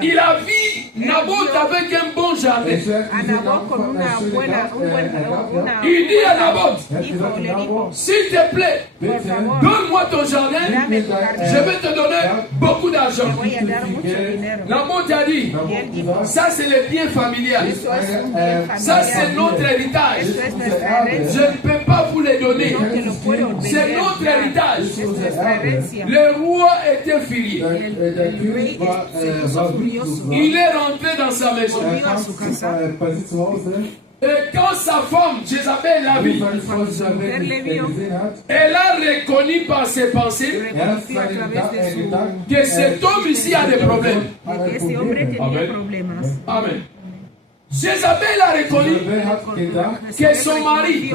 Il a vu Naboth avec un bon jardin. Il dit à Naboth, s'il te plaît, donne-moi ton jardin, je vais te donner beaucoup d'argent. Naboth a dit, ça c'est le bien familial. Ça c'est notre héritage. Je ne peux pas vous le donner. C'est notre héritage. Le roi était furieux. Il est rentré dans sa maison. Et quand sa femme, Jézabel, l'a vu, elle a reconnu par ses pensées que cet homme ici a des problèmes. Amen. Jézabel a reconnu que son mari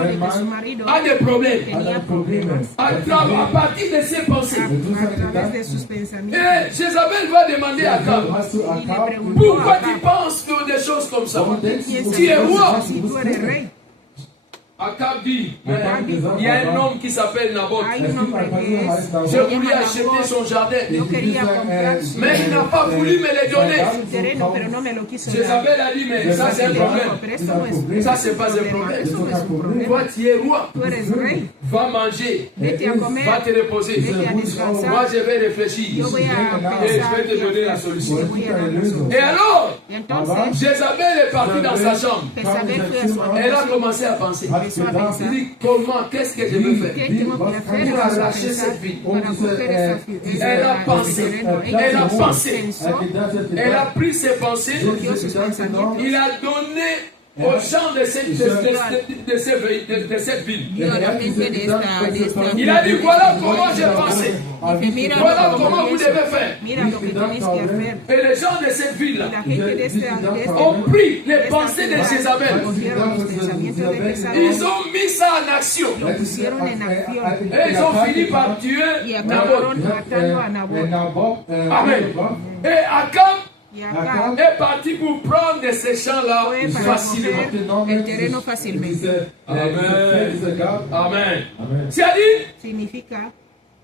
a des problèmes à partir de ses pensées. Et Jézabel va demander à Akab, pourquoi tu penses des choses comme ça? Tu es roi. Akab dit, il y a un homme qui s'appelle Naboth. Je voulais acheter son jardin, mais il n'a pas voulu me le donner. Jézabel a dit, mais ça c'est un problème. Ça c'est pas un problème. Toi tu es roi. Va manger. Va te reposer. Moi je vais réfléchir. Et je vais te donner la solution. Et alors, Jézabel est partie dans sa chambre. Elle a commencé à penser. empezó a pensar, Il dit comment, qu'est-ce que je veux faire ¿qué tengo que hacer pour para arracher pensar, cette vie? para coger esa Elle a pensé, elle a pensé, pensó, elle a pris ses pensées, cogió sus pensamientos, il a donné aux gens de cette ville. dio a la gente de esta Il a dit voilà comment j'ai pensé, dice, mira voilà lo que comment vous pienso, devez faire. mira lo que tenéis que hacer. Et les gens de cette ville-là La gente de este ont pris les pensées de Jézabel. cogieron los pensamientos de Ils Jezabel, ont mis ça en action. lo pusieron en acción Et ils ont fini par tuer y Naboth. acabaron matando a Nabot. Amen. Et Akab Y acá est parti pour prendre ces champs-là fue para facilement. coger el terreno fácilmente. Amen. C'est-à-dire, Significa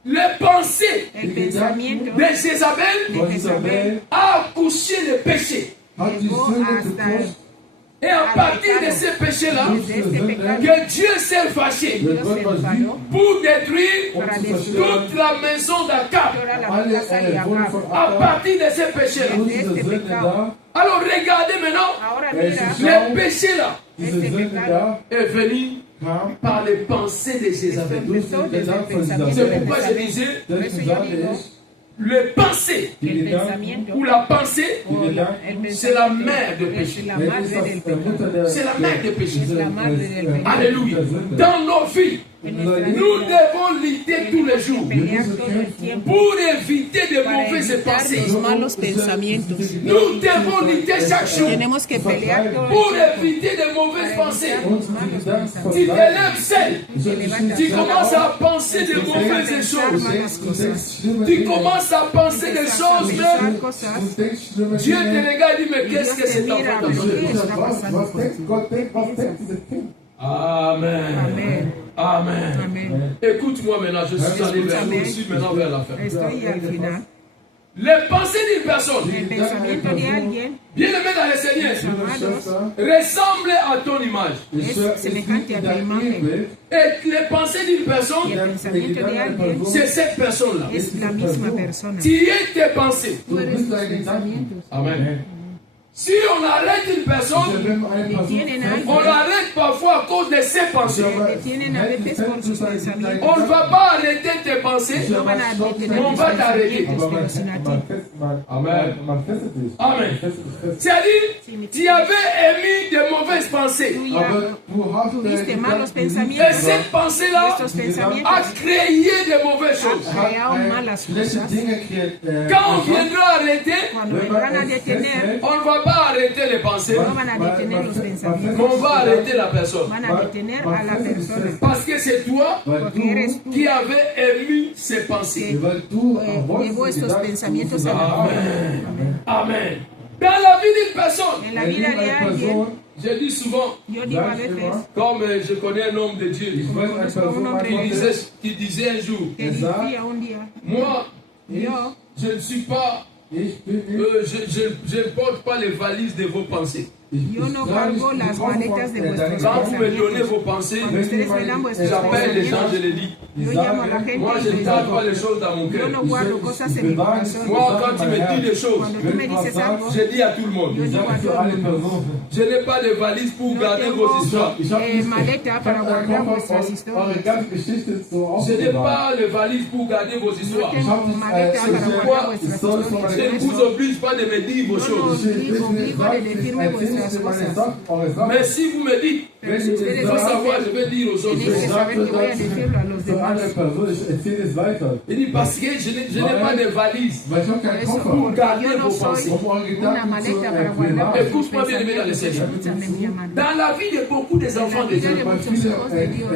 les pensées el pensamiento de Jézabel de Jezabel a accouché le péché. llegó hasta Et à partir de ces péchés-là, desde este pecado. que Dieu s'est fâché Dios se enfadó pour détruire para destruir toute la maison d'Akab. toda la casa de Acab. À partir de ces péchés-là. De este pecado. Alors regardez maintenant, Ahora mira, les péchés-là este pecado est venu par les pensées de Jézabel. empezó desde el pensamiento C'est de pourquoi je Jezabel. disais, Por eso yo digo les pensées que el pensamiento ou la pensée, o el c'est la pensamiento mère de es péché. la madre del pecado. C'est la mère de péché. Es la madre del pecado. Alléluia. Dans nos vies, En nuestra nous vida devons lutter tous les jours pelear todo el tiempo pour éviter de para mauvaises evitar pensées. los malos pensamientos. Nous devons lutter chaque jour Tenemos que pelear todo pour el tiempo éviter de mauvaises para pensées. evitar los malos pensamientos. Tu te lèves seul, Te levantas tu solo, commences à penser de empiezas a mauvaises pensar choses. malas cosas. Tu commences à penser des Empiezas a choses pensar même. cosas. Dieu te regarde et dit mais qu'est-ce que Dios te cet mira, enfant pero a ¿qué fait? está pasando contigo? Amen. Amen. Amen. Amén. Écoute-moi maintenant, je suis allé vers, Escúchame. je suis maintenant vers la fin. Estoy al final. Les pensées d'une personne, El pensamiento de alguien, bien aimé dans le Seigneur, amados, ressemble à ton image. es semejante a tu imagen. Et les pensées d'une Y personne, el pensamiento de alguien c'est cette personne-là. es la misma persona. Tu es tes pensées. Tú eres tus pensamientos. Amen. Si on arrête une personne, Detienen a on alguien, l'arrête parfois à cause de ses pensées. detienen a veces por sus pensamientos. On ne va pas arrêter tes pensées. No van a detener On tus va t'arrêter. pensamientos, pero sin a ti. Amen. Amen. C'est-à-dire, tu avais émis de mauvaises pensées. Tú ya tuviste malos Et pensamientos. cette pensée-là Estos a pensamientos créé de mauvaises choses. crearon malas cosas. Quand on viendra arrêter, Cuando vendrán a detener, on ne va pas arrêter les pensées, no van a detener los mais pensamientos. on va arrêter la personne. Van a detener a la persona. Parce que c'est toi Porque eres tú qui avais émis ces pensées. llevó estos pensamientos a la Amen. Amen. Dans la vie d'une personne, En la vida de alguien, je dis souvent, yo digo a veces comme je connais un homme de Dieu, qui disait un jour, que decía un día, moi, yo je ne suis pas, je ne porte pas les valises de vos pensées. Yo no cargo las maletas de vuestros Quand vous me donnez pensamientos. vos pensées, Cuando ustedes me dan vuestros j'appelle les gens, je pensamientos, les dis. yo llamo a la gente Moi, y je ne les garde digo, pas les choses dans mon yo cœur. no guardo cosas en mi corazón. Moi, quand tu me dis des choses, Cuando tú me dices algo, je dis à tout le monde. yo digo a todo el mundo, Je n'ai pas de valise pour no garder vos histoires. tengo maleta para guardar vuestras historias. Je n'ai pas de valise pour garder vos No histoires. tengo maleta para guardar vuestras Je ne vous historias. oblige pas de me dire vos Yo no choses. obligo de decirme vuestras cosas. Mais si vous me dites, Pero si ustedes il faut savoir, dicen, je vais dire aux autres. tenéis que saber que voy a decirlo a los demás. Il dit parce que je n'ai pas de valise Por eso, pour porque garder yo no vos soy pensées. una maleta para guardar vuestros Écoute-moi bien, bien dans le pensamientos. Seigneur. Escúchame, mi hermano. Dans la vie de beaucoup des enfants de vida de Dieu, muchos hijos de Dios,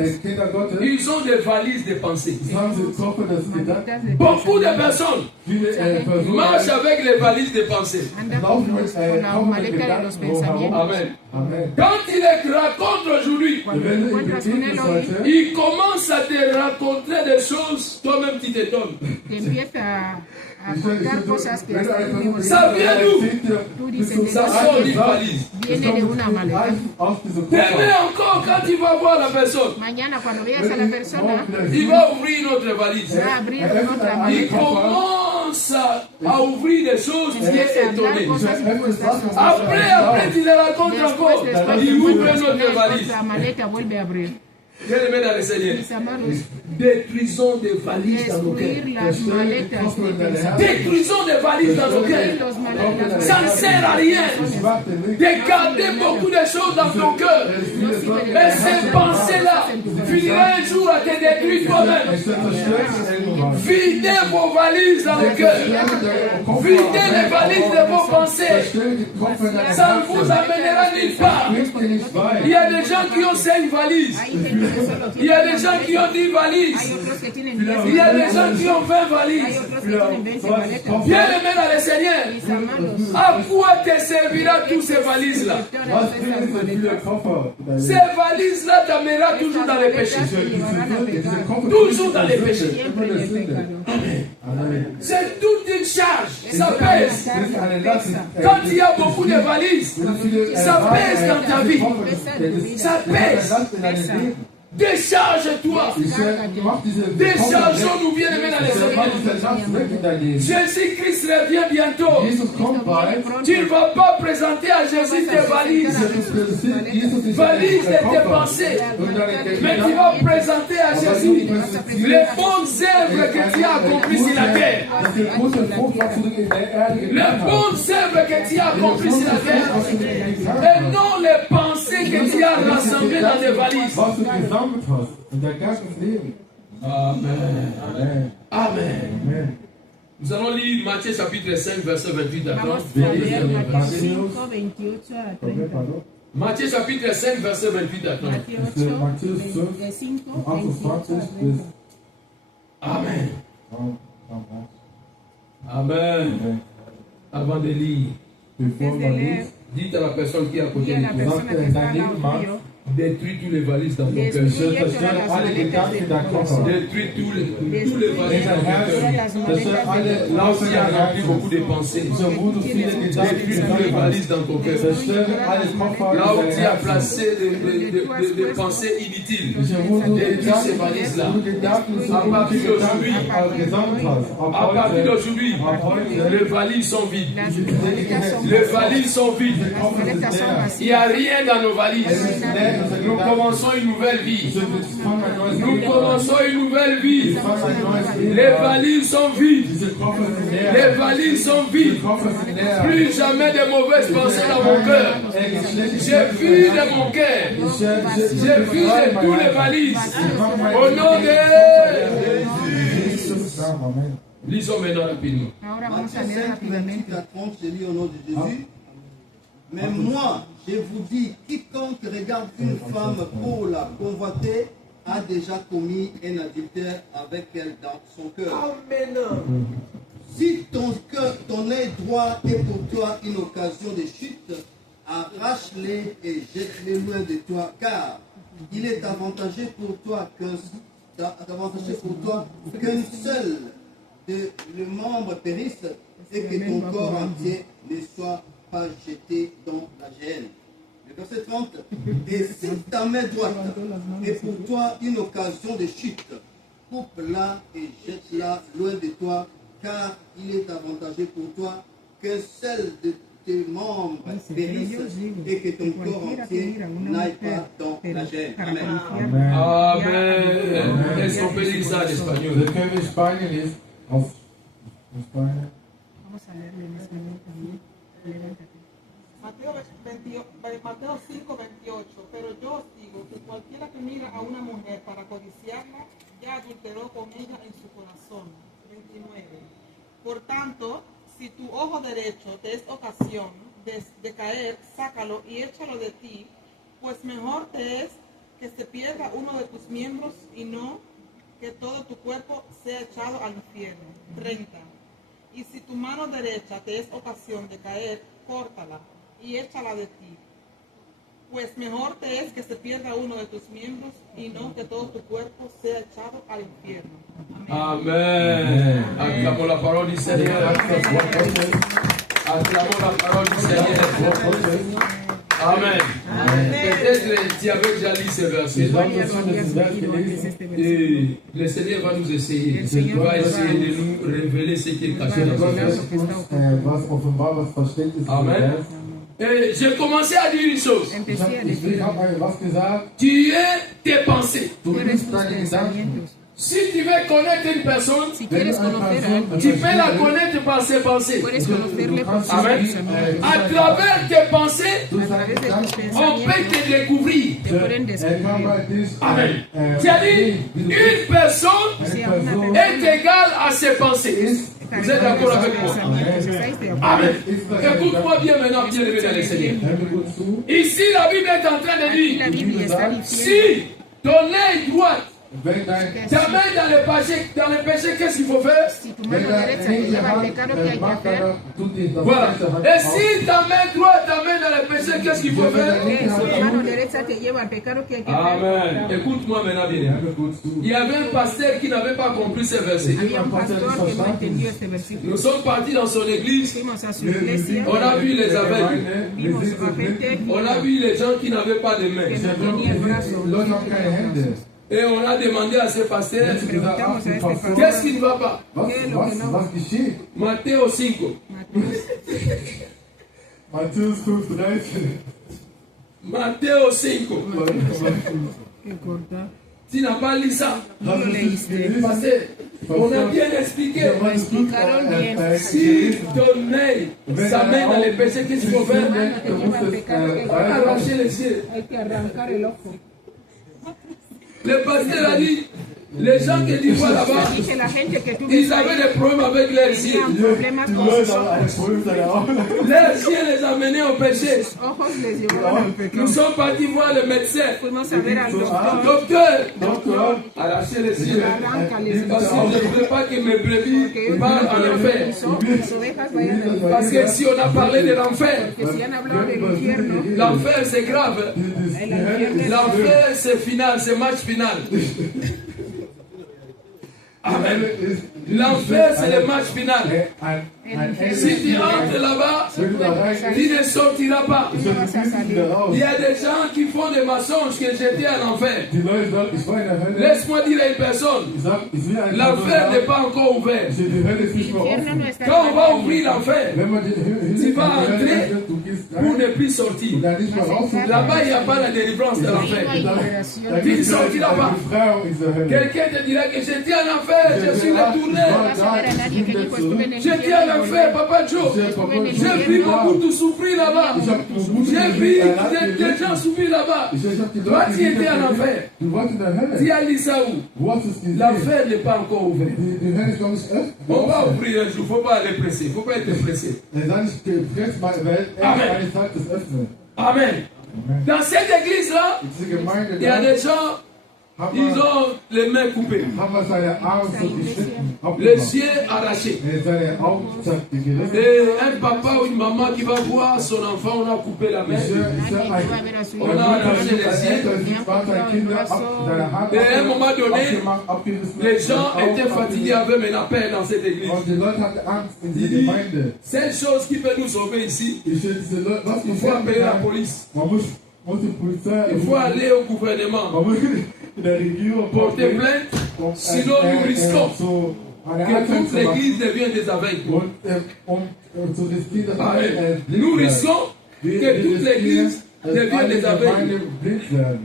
ils ont des valises de pensées. maletas de Beaucoup de pensamientos. personnes marchent avec les valises de pensées. Anda con la maleta de los pensamientos. Amen. Quand il te raconte aujourd'hui, Cuando te encuentras con él hoy, il commence à te raconter des choses, toi-même tu t'étonnes. te empieza a contar cosas que hasta tú mismo Ça vient d'où? tú dices, ¿de Ça dónde sort d'une viene? valise. Viene de una maleta. Demain encore, quand tu vas voir la personne, Mañana cuando veas a la persona, il va ouvrir une autre valise. va a abrir otra Il maleta. commence commence à ouvrir des choses, tu es étonné. Après, tu les racontes encore. Il ouvre notre valise. Bien-aimé dans le Seigneur, détruisons des valises dans nos cœurs. Détruisons des valises dans nos cœurs. Ça ne sert à rien de garder beaucoup de choses dans ton cœur. Mais ces pensées-là finiraient un jour à te détruire toi-même. Videz vos valises dans le cœur. Videz les valises de vos pensées. Ça ne vous amènera nulle part. Il y a des gens qui ont 5 valises. Il y a des gens qui ont 10 valises. Il y a des gens qui ont 20 valises. Bien-aimé dans le Seigneur, à quoi te servira toutes ces valises-là? Ces valises-là t'amènera toujours dans les péchés. Toujours dans les péchés. C'est toute une charge. Ça pèse. Quand il y a beaucoup de valises, ça pèse dans ta vie. Ça pèse. Décharge-toi. Déchargeons-nous, bien-aimés dans les Seigneur. Jésus-Christ revient bientôt. Tu ne vas pas présenter à Jésus tes valises. Valises de tes pensées. Mais tu vas présenter à Jésus les bonnes œuvres que tu as accomplies sur la terre. Les bonnes œuvres que tu as accomplies sur la terre. Et non les pensées que tu as rassemblées dans des valises. Amen. Amen. Nous allons lire Matthieu chapitre 5, verset 28 à 30. Matthieu chapitre 5, verset 28 à 30. Amen. Amen. Avant de lire, dites à la personne qui est à côté de toi, détruis tous les valises dans ton cœur. Détruis tous les valises dans ton cœur. Là où il y a rempli beaucoup de pensées. Détruis tous les valises dans ton cœur. Là où tu as placé des pensées inutiles. Détruis ces valises-là. À partir d'aujourd'hui, les valises sont vides. Les valises sont vides. Il n'y a rien dans nos valises. Nous commençons une nouvelle vie. Nous commençons une nouvelle vie. Les valises sont vides. Les valises sont vides. Plus jamais de mauvaises pensées dans mon cœur. J'ai vu de mon cœur. J'ai vu de tous les valises. Au nom de Jésus. Lisons maintenant rapidement. Matthieu 5, 28 à 30, je lis au nom de Jésus. Mais moi, je vous dis, quiconque regarde une femme pour la convoiter a déjà commis un adultère avec elle dans son cœur. Amen. Si ton œil droit est pour toi une occasion de chute, arrache-les et jette-les loin de toi, car il est avantageux pour toi qu'un seul de le membre périsse et que ton corps entier ne soit pas jeté dans la géhenne. Le verset 30. Et si ta main droite est pour toi une occasion de chute, coupe-la et jette-la loin de toi, car il est avantageux pour toi qu'un seul de tes membres périsse et que ton corps entier n'aille pas dans la géhenne. Amen. Amen. Est-ce qu'on peut dire ça en espagnol? Mateo 5, 28. Pero yo os digo que cualquiera que mira a una mujer para codiciarla, ya adulteró con ella en su corazón. 29. Por tanto, si tu ojo derecho te es ocasión de caer, sácalo y échalo de ti, pues mejor te es que se pierda uno de tus miembros y no que todo tu cuerpo sea echado al infierno. 30. Y si tu mano derecha te es ocasión de caer, córtala y échala de ti, pues mejor te es que se pierda uno de tus miembros y no que todo tu cuerpo sea echado al infierno. Amen. Acclamons la parole du Seigneur. Acclamons la parole du Seigneur. Amen. Peut-être tu avais déjà lu ce verset. Et le Seigneur va nous essayer. Il va essayer de nous révéler ce qui est caché dans ce verset. Amen. Et j'ai commencé à dire une chose. Tu es tes pensées. Si tu veux connaître une personne, tu peux la connaître par ses pensées. Amen. À travers tes pensées, on peut te découvrir. Amen. C'est-à-dire, une personne est égale à ses pensées. Vous êtes d'accord avec moi? Amen. Écoute-moi bien maintenant, bien aimé dans le Seigneur. Ici, la Bible est en train de dire, si ton œil droit t'amène dans le péché, qu'est-ce qu'il faut faire? Voilà. Et si ta main droite t'amène dans le péché, qu'est-ce qu'il faut faire? Amen. Écoute-moi maintenant bien. Il y avait un pasteur qui n'avait pas compris ce verset. Nous sommes partis dans son église. On a vu les aveugles. On a vu les gens qui n'avaient pas de mains. Et on a demandé à ce pasteur, qu'est-ce qui ne va pas? Matteo 5. Matteo 5. Tu n'as pas lu ça? Pasteur, on a bien expliqué. Si ton œil s'amène dans les péchés, qu'est-ce qu'il faut faire? Arracher les yeux. Le pasteur a dit, les gens que tu vois là-bas, ils avaient des problèmes avec leurs yeux. Leurs yeux les amenaient au péché. Nous sommes partis voir le médecin. Docteur, arrachez les yeux. Parce que je ne veux pas que mes brebis parlent en enfer. Parce que si on a parlé de l'enfer, l'enfer c'est grave. L'enfer c'est final, c'est match final. Amen. L'enfer, c'est le match final. Si tu entres là-bas, tu ne sortiras pas. Il y a des gens qui font des mensonges que j'étais en enfer. Laisse-moi dire à une personne, l'enfer n'est pas encore ouvert. Quand on va ouvrir l'enfer, tu vas entrer pour ne plus sortir. Là-bas, il n'y a pas la délivrance de l'enfer. Tu ne sortiras pas. Quelqu'un te dira que j'étais en enfer. Je suis retourné. J'étais en enfer, Papa Joe. J'ai vu beaucoup de souffrir là-bas. J'ai vu des gens souffrir là-bas. Toi, tu étais en enfer. Tu as lu ça où? L'enfer n'est pas encore ouvert. On va ouvrir un jour. Il ne faut pas aller pressé. Il ne faut pas être pressé. Amen. Amen. Dans cette église-là, il y a des gens. Ils ont les mains coupées, les yeux arrachés. Et un papa ou une maman qui va voir son enfant, on a coupé la main, on a arraché les yeux. Et à un moment donné, les gens étaient fatigués avec mes appels dans cette église. Il dit, seule chose qui peut nous sauver ici, il faut appeler la police. Il faut aller au gouvernement. Porter plainte, sinon nous risquons que toute l'église devienne des aveugles. Nous risquons que toute l'église devienne des aveugles.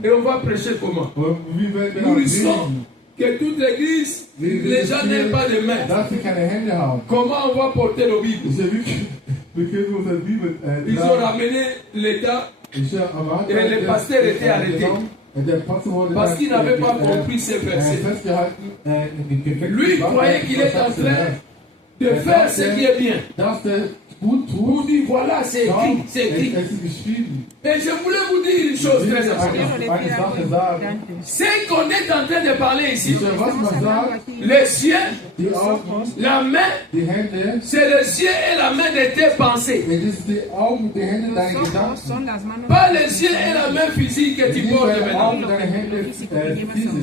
Et on va prêcher comment? Nous risquons que toute l'église, les gens n'aient pas de mains. Comment on va porter nos Bibles? Ils ont ramené l'État et les pasteurs étaient arrêtés. Parce qu'il n'avait pas compris ces versets. Lui croyait qu'il est en train de faire ce qui est bien. Vous dites, voilà, c'est écrit, c'est écrit. Et je voulais vous dire une chose très importante. C'est qu'on est en train de parler ici. Les yeux, la main, c'est les yeux et la main de tes pensées. Pas les yeux et la main physique que tu portes maintenant.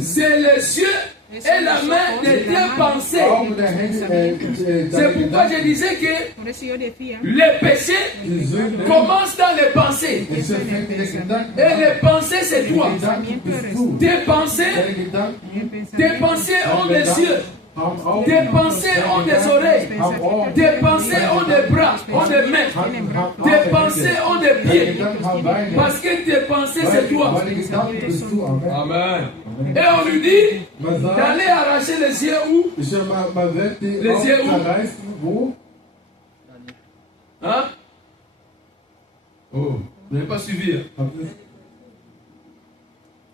C'est les yeux et la main de tes pensées. Auch der Hände, C'est pourquoi je disais que Por eso yo decía, les péchés die Sünde, commencent dans les pensées. es fängt in den Gedanken Et les pensées, c'est toi. Gedanken bist du. Tes pensées, Deine Gedanken tes pensées ont des yeux. haben Augen, Tes pensées ont des oreilles. haben Ohren, Tes pensées ont des bras, ont des mains. haben Tes pensées ont des Deine pieds. Gedanken haben Beine. Parce que tes pensées, c'est toi. Weil die Gedanken bist du. Amen. Amen. Et on lui dit Man sagt, d'aller arracher les yeux où? man wird die Les Augen yeux où? zerreißen. Wo? Hein? Oh, vous n'avez pas suivi. Hein? Habt ihr-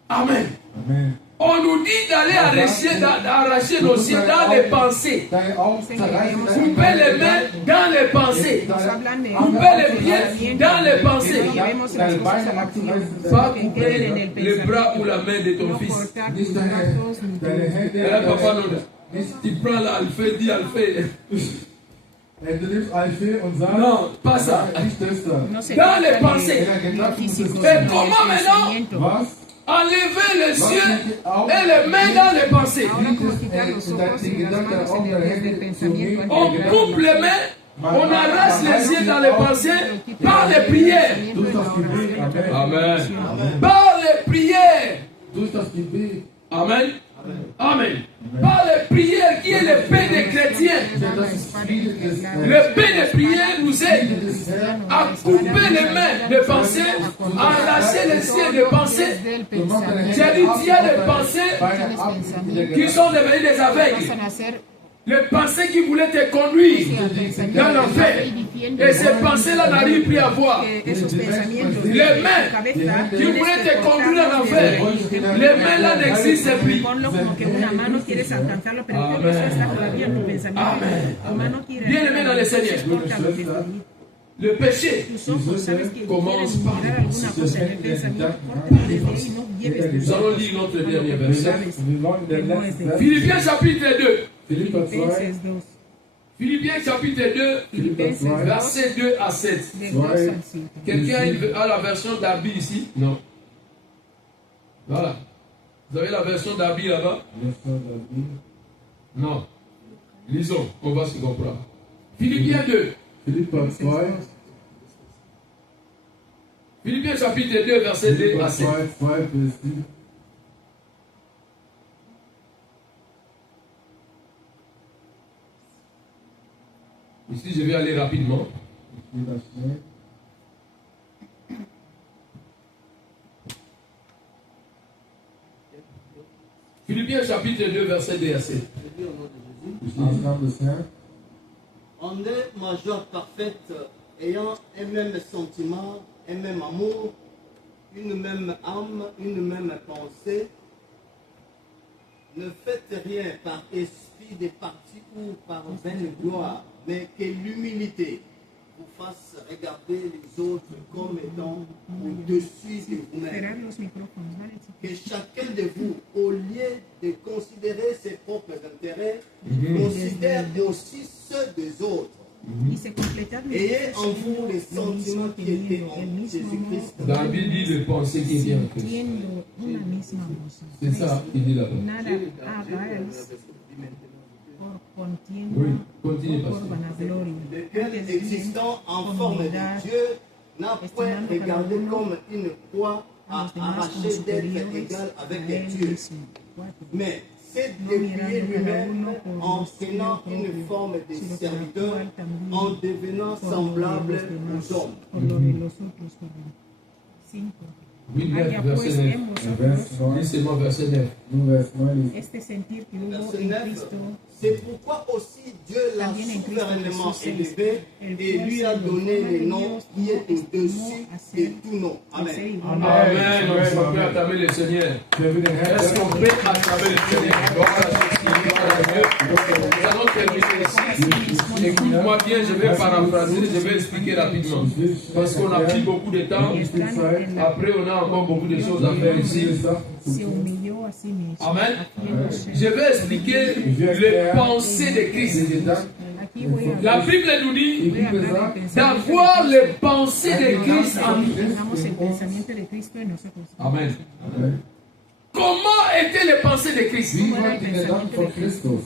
Amen. Amen. On nous dit d'aller arracher nos yeux dans les pensées. Deine Augen zerreißen. Couper les mains dans les pensées. nos hablan de Couper les pieds dans les pensées. llevemos las Deine cosas Beine a la acción, abzureißen. Pas que queden en el couper le bras pensamiento. ou la main de ton No fils. cortar tus Nicht deine, brazos ni deine tus Hände. Eh, papa, non. Tu prends l'alpha, dis alpha. Du nimmst Alpha und sagst, Non, pas ça. nicht das da. no se Dans les trata pensées. de lo físico, Et sino comment del maintenant? pensamiento. Was? Enlever les yeux et les mains dans les pensées. Ahora como quitar los ojos y las manos en el desde el pensamiento antes On de coupe les mains, on arrache les yeux dans les pensées par les prières. Durch das Gebet. Amen. Amen. Par les prières. Durch das Gebet. Amen. Amen. Par les prières qui est le pain des chrétiens. Das ist Friede des Le pain des prières nous aide des Herrn. à couper les mains des pensées, à arracher les yeux des pensées. J'ai dit, il y a des pensées Beine ab in der qui sont devenues des aveugles. pasan a ser Les pensées qui voulaient te conduire dans l'enfer. Et ces pensées-là n'arrivent plus à voir. que esos pensamientos de Les tu mains cabeza qui voulaient te conduire en enfer. Les mains là n'existent plus. ponlo como que una mano quieres alcanzarlo, pero Amen. eso está todavía en tu pensamiento. Amen. Tu mano quiere Bien aimé dans le Seigneur. porta lo que está ahí. Le péché Tus ojos, sabes que Commence quieren par mirar les alguna pensées. cosa en el pensamiento, córtalo desde ahí y no lleves tus Nous allons ojos. lire notre dernier Wir verset. wollen den letzten Vers. Philippiens chapitre 2. Philipper 2. Filipenses 2, Philippiens chapitre 2, Philipper 2. verset 2 à 7. del 2 al 5. Quelqu'un a la version d'Abi ici? Non. Voilà. Vous avez la version d'Abi là-bas? Non. Lisons, on va se comprendre. Philippiens 2. Philipper 2. Philippiens chapitre 2, verset 2 Philipper à 7. 2, 2 bis 7. Ici, je vais aller rapidement. Geht das schnell? Philippiens chapitre 2, verset 2 à 7. Je dis au nom de Jésus. Ich lese im Namen des Herrn. En est ma joie parfaite, ayant un même sentiment, un même amour, une même âme, une même pensée. Ne faites rien par esprit de parti ou par vaine gloire, mais que l'humilité vous fasse regarder les autres comme étant au-dessus de vous-même. Cerrar los micrófonos, ¿vale? Que chacun de vous, au lieu de considérer ses propres intérêts, considère aussi ceux des autres. Y se completar mis Ayez en deseos, vous les lo mismo sentiments qui que étaient mío, el en mismo amor, Jésus-Christ. David dit le pensée qui vient en Christ. sintiendo una misma emoción. C'est ça qu'il dit là-bas. Nada hagáis por contienda Oui, continue, o por pasteur. vanagloria. Le cœur Antes bien, existant en con forme humildad, de Dieu n'a point regardé comme une proie a à los demás como arracher d'être superiores égal a avec él Dieu. mismo. 4. Mais c'est No dépouiller mirando cada lui-même uno por en lo suyo prenant une propio, forme de sino por serviteur, actuar también en devenant por lo de semblable los demás, aux hommes. por lo de los otros. 5. Oui, Haya 9, pues verset 9. en vosotros Vers 9. Lis seulement verset 9. Nur Vers 9. este sentir que hubo Verset en 9. Cristo. C'est pourquoi aussi Dieu l'a También en Cristo souverainement Jesús élevé el et lui a cual se donné glorificó le de nom Dios, qui est no au-dessus estimó a de ser tout nom. al ser Amen. igual a Amen. On peut acclamer le Seigneur. Wir will den Herrn Est-ce qu'on peut acclamer le Seigneur? Gloire à Jésus, gloire à Dieu. Nous allons terminer ici. Écoute-moi bien, je vais paraphraser, je vais expliquer rapidement. Parce qu'on a pris beaucoup de temps. y están en la, Après, on a encore beaucoup de choses à faire ici. se humilló a sí mismo. Amen. haciéndose- Je vais expliquer les pensées de Christ. Aquí voy a La hablar, Bible nous dit voy a hablar del pensamiento d'avoir de les pensées de Christ en nous. Cristo. Tengamos el pensamiento de Cristo en nosotros. Amen. comment étaient les pensées de Christ? Wie waren die Gedanken von Christus?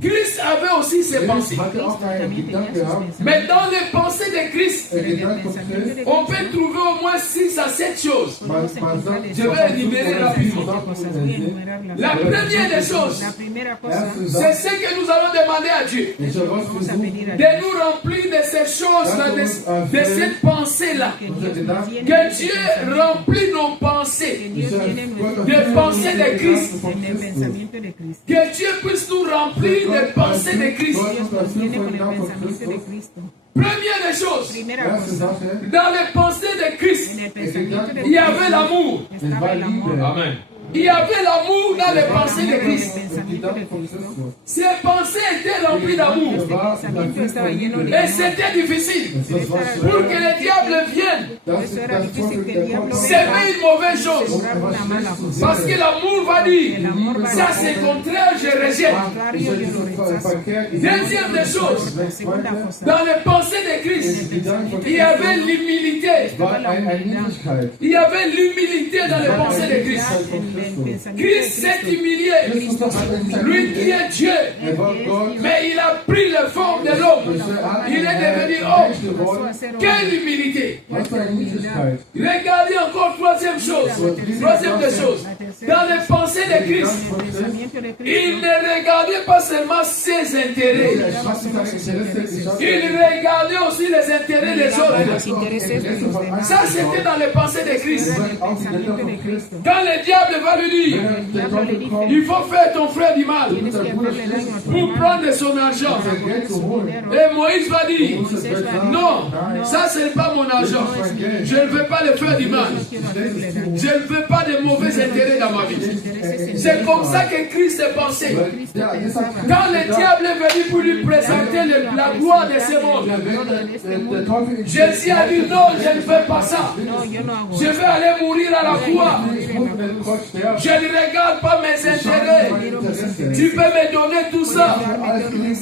Christ avait aussi ses pensées. Hatte auch einen Gedanken gehabt. Mais dans les pensées de Christ, Gedanken von Christus. on peut trouver au moins 6 à 7 choses. Man sagt, Je vais énumérer rapidement. La première des choses, La primera cosa c'est ce que nous allons demander à Dieu. Ich soll Gott vamos a versuchen, pedir a De nous remplir de ces choses-là, de cette pensée-là. que Dios nos llene Que Dieu remplit nos pensées, Dios llene nuestro des pensées de Christ. en el pensamiento de Cristo. Que Dieu puisse nous remplir des pensées de Christ. Dios nos llene con el pensamiento de Cristo. Première des choses, Primera Erste cosa, Sache, dans les pensées de Christ, en el pensamiento de il y avait l'amour. estaba el amor. Amen. Il y avait l'amour dans les pensées de En el Christ. pensamiento de Cristo. Ces pensées étaient remplies d'amour. Este pensamiento estaba lleno de Et amor. c'était difficile pour que le diable vienne Por eso era difícil que el diablo s'aimer une mauvaise chose. jugar una mala cosa. Parce que l'amour va dire, ça c'est contraire, je rejette. Contrario, yo lo rechazo. Deuxième des choses, Segunda cosa, dans les pensées de Christ, il y avait l'humilité. Il y avait l'humilité dans les pensées de Christ. en el pensamiento de Christ s'est Cristo. humilié. Lui qui est Dieu. Mais il a pris la forme de l'homme. Il est devenu homme. Quelle humilité. Regardez encore troisième chose. Troisième des choses. Dans les pensées de Christ, Pensamiento de Cristo. il ne regardait pas seulement ses intérêts. Il regardait aussi les intérêts des Los autres. intereses de los demás. Ça, c'était dans les pensées de Christ. El pensamiento de Cristo. Quand le diable va lui dire, El diablo le dice, il faut faire ton frère du mal tienes que hacerle daño a tu pour hermano prendre son argent. Et Moïse va dire, non, ça ce n'est pas mon argent. Je ne veux pas le faire du mal. Je ne veux pas de mauvais intérêts dans ma vie. C'est comme ça que Christ est pensé. Quand le diable est venu pour lui présenter la gloire de ce monde, Jésus a dit non, je ne fais pas ça. No, yo no hago Je vais aller mourir à la croix. Je ne regarde pas mes intérêts. Tu peux me donner tout ça.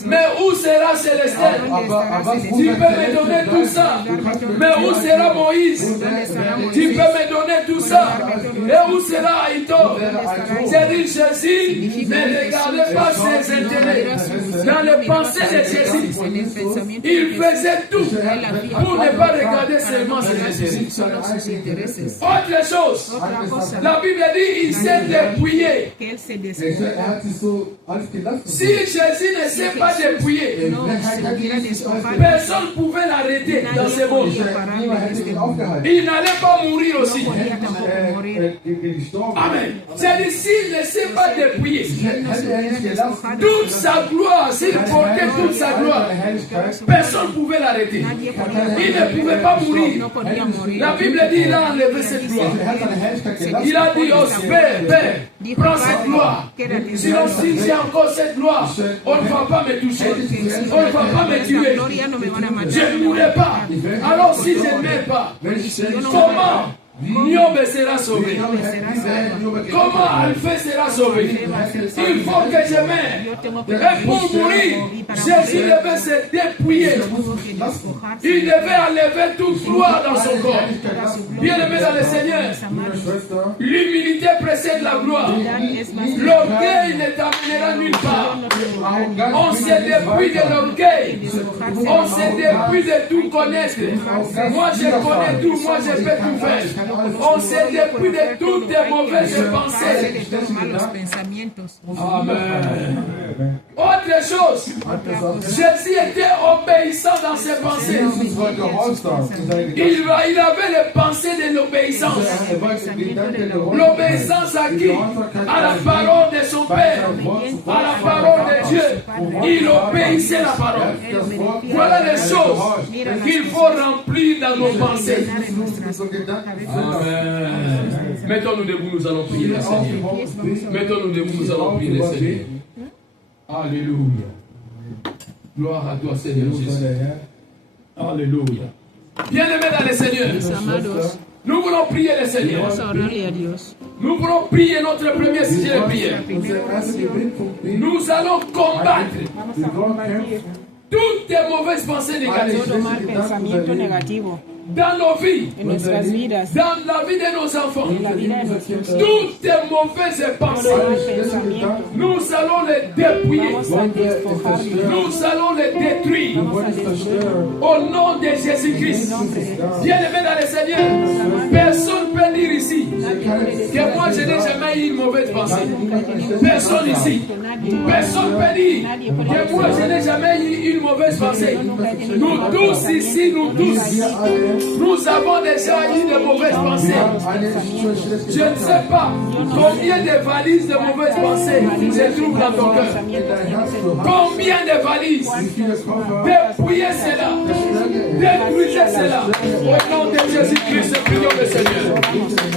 Mais où sera Célestin? Tu peux me donner tout ça. Mais où sera Moïse? Tu peux me donner tout ça. Et où sera Aïtor? J'ai dit Jésus, ne regardez pas ses intérêts. Dans les pensées de Jésus, en el pensamiento de il Cristo. faisait tout pour ne pas regarder seulement ses intérêts. Solo sus intereses. Autre chose, Otra cosa, la Bible dit il s'est dépouillé. que él se despoja. Si Jésus ne s'est pas dépouillé, No se hubiera despojado. personne ne pouvait l'arrêter dans ce monde. Nadie podía pararlo en este mundo. Il n'allait pas mourir aussi. No podía tampoco morir. Amen. C'est-à-dire, s'il ne s'est pas dépouillé, No se hubiera despojado. toute sa gloire, s'il portait toute sa gloire, personne ne pouvait l'arrêter. Nadie podía Il ne morir. pouvait pas mourir. No podía morir. La Bible dit il a enlevé cette gloire. Il a dit, oh Père, prends cette gloire. Sinon, si j'ai encore cette gloire, on ne va pas me toucher. On ne va pas me tuer. Gloria no me van a matar. Je ne mourrai pas. Alors si je ne meurs pas, comment Niombe sera sauvé? Comment Alphée sera sauvé? Il faut que je meure. Et pour mourir, Jésus devait se dépouiller. Il devait enlever toute gloire dans son corps. Bien-aimé dans le Seigneur, l'humilité précède la gloire. L'orgueil ne t'amènera nulle part. On se dépouille de l'orgueil. On se dépouille de tout connaître. Moi je connais tout, moi je peux tout faire. On se dépouille de toutes les mauvaises pensées. Amen. Autre chose, Jésus était obéissant dans ses pensées. Il avait les pensées de l'obéissance. L'obéissance à qui? À la parole de son Père, à la parole de Dieu. Il obéissait la parole. Voilà les choses qu'il faut remplir dans nos pensées. Amen. Mettons-nous debout, nous allons prier le Seigneur. Mettons-nous debout, nous allons prier le Seigneur. Alléluia. Gloire à toi, Seigneur Jésus. Alléluia. Bien-aimés dans le Seigneur, nous voulons prier le Seigneur. Vamos a orarle a Dios. Nous voulons prier notre premier sujet de prière. Nous allons combattre toutes les mauvaises pensées négatives. Todo mal pensamiento negativo. dans nos vies, en nuestras vidas, dans la vie de nos enfants, en la vida de nuestros hijos. toutes les mauvaises pensées, Pensamientos, nous allons les dépouiller, vamos a despojarlos, nous allons les détruire vamos a destruir. au nom de Jésus-Christ. Bien-aimé dans le Seigneur, personne ne peut dire ici que moi je n'ai jamais eu une mauvaise pensée. Personne ici. Personne ne peut dire que moi je n'ai jamais eu une mauvaise pensée. Nous tous ici, nous tous, nous avons déjà eu de mauvaises pensées. Je ne sais pas combien de valises de mauvaises pensées se trouvent dans ton cœur. Combien de valises? Dépouillez cela. Détruisez cela. Au nom de Jésus-Christ, prions le Seigneur.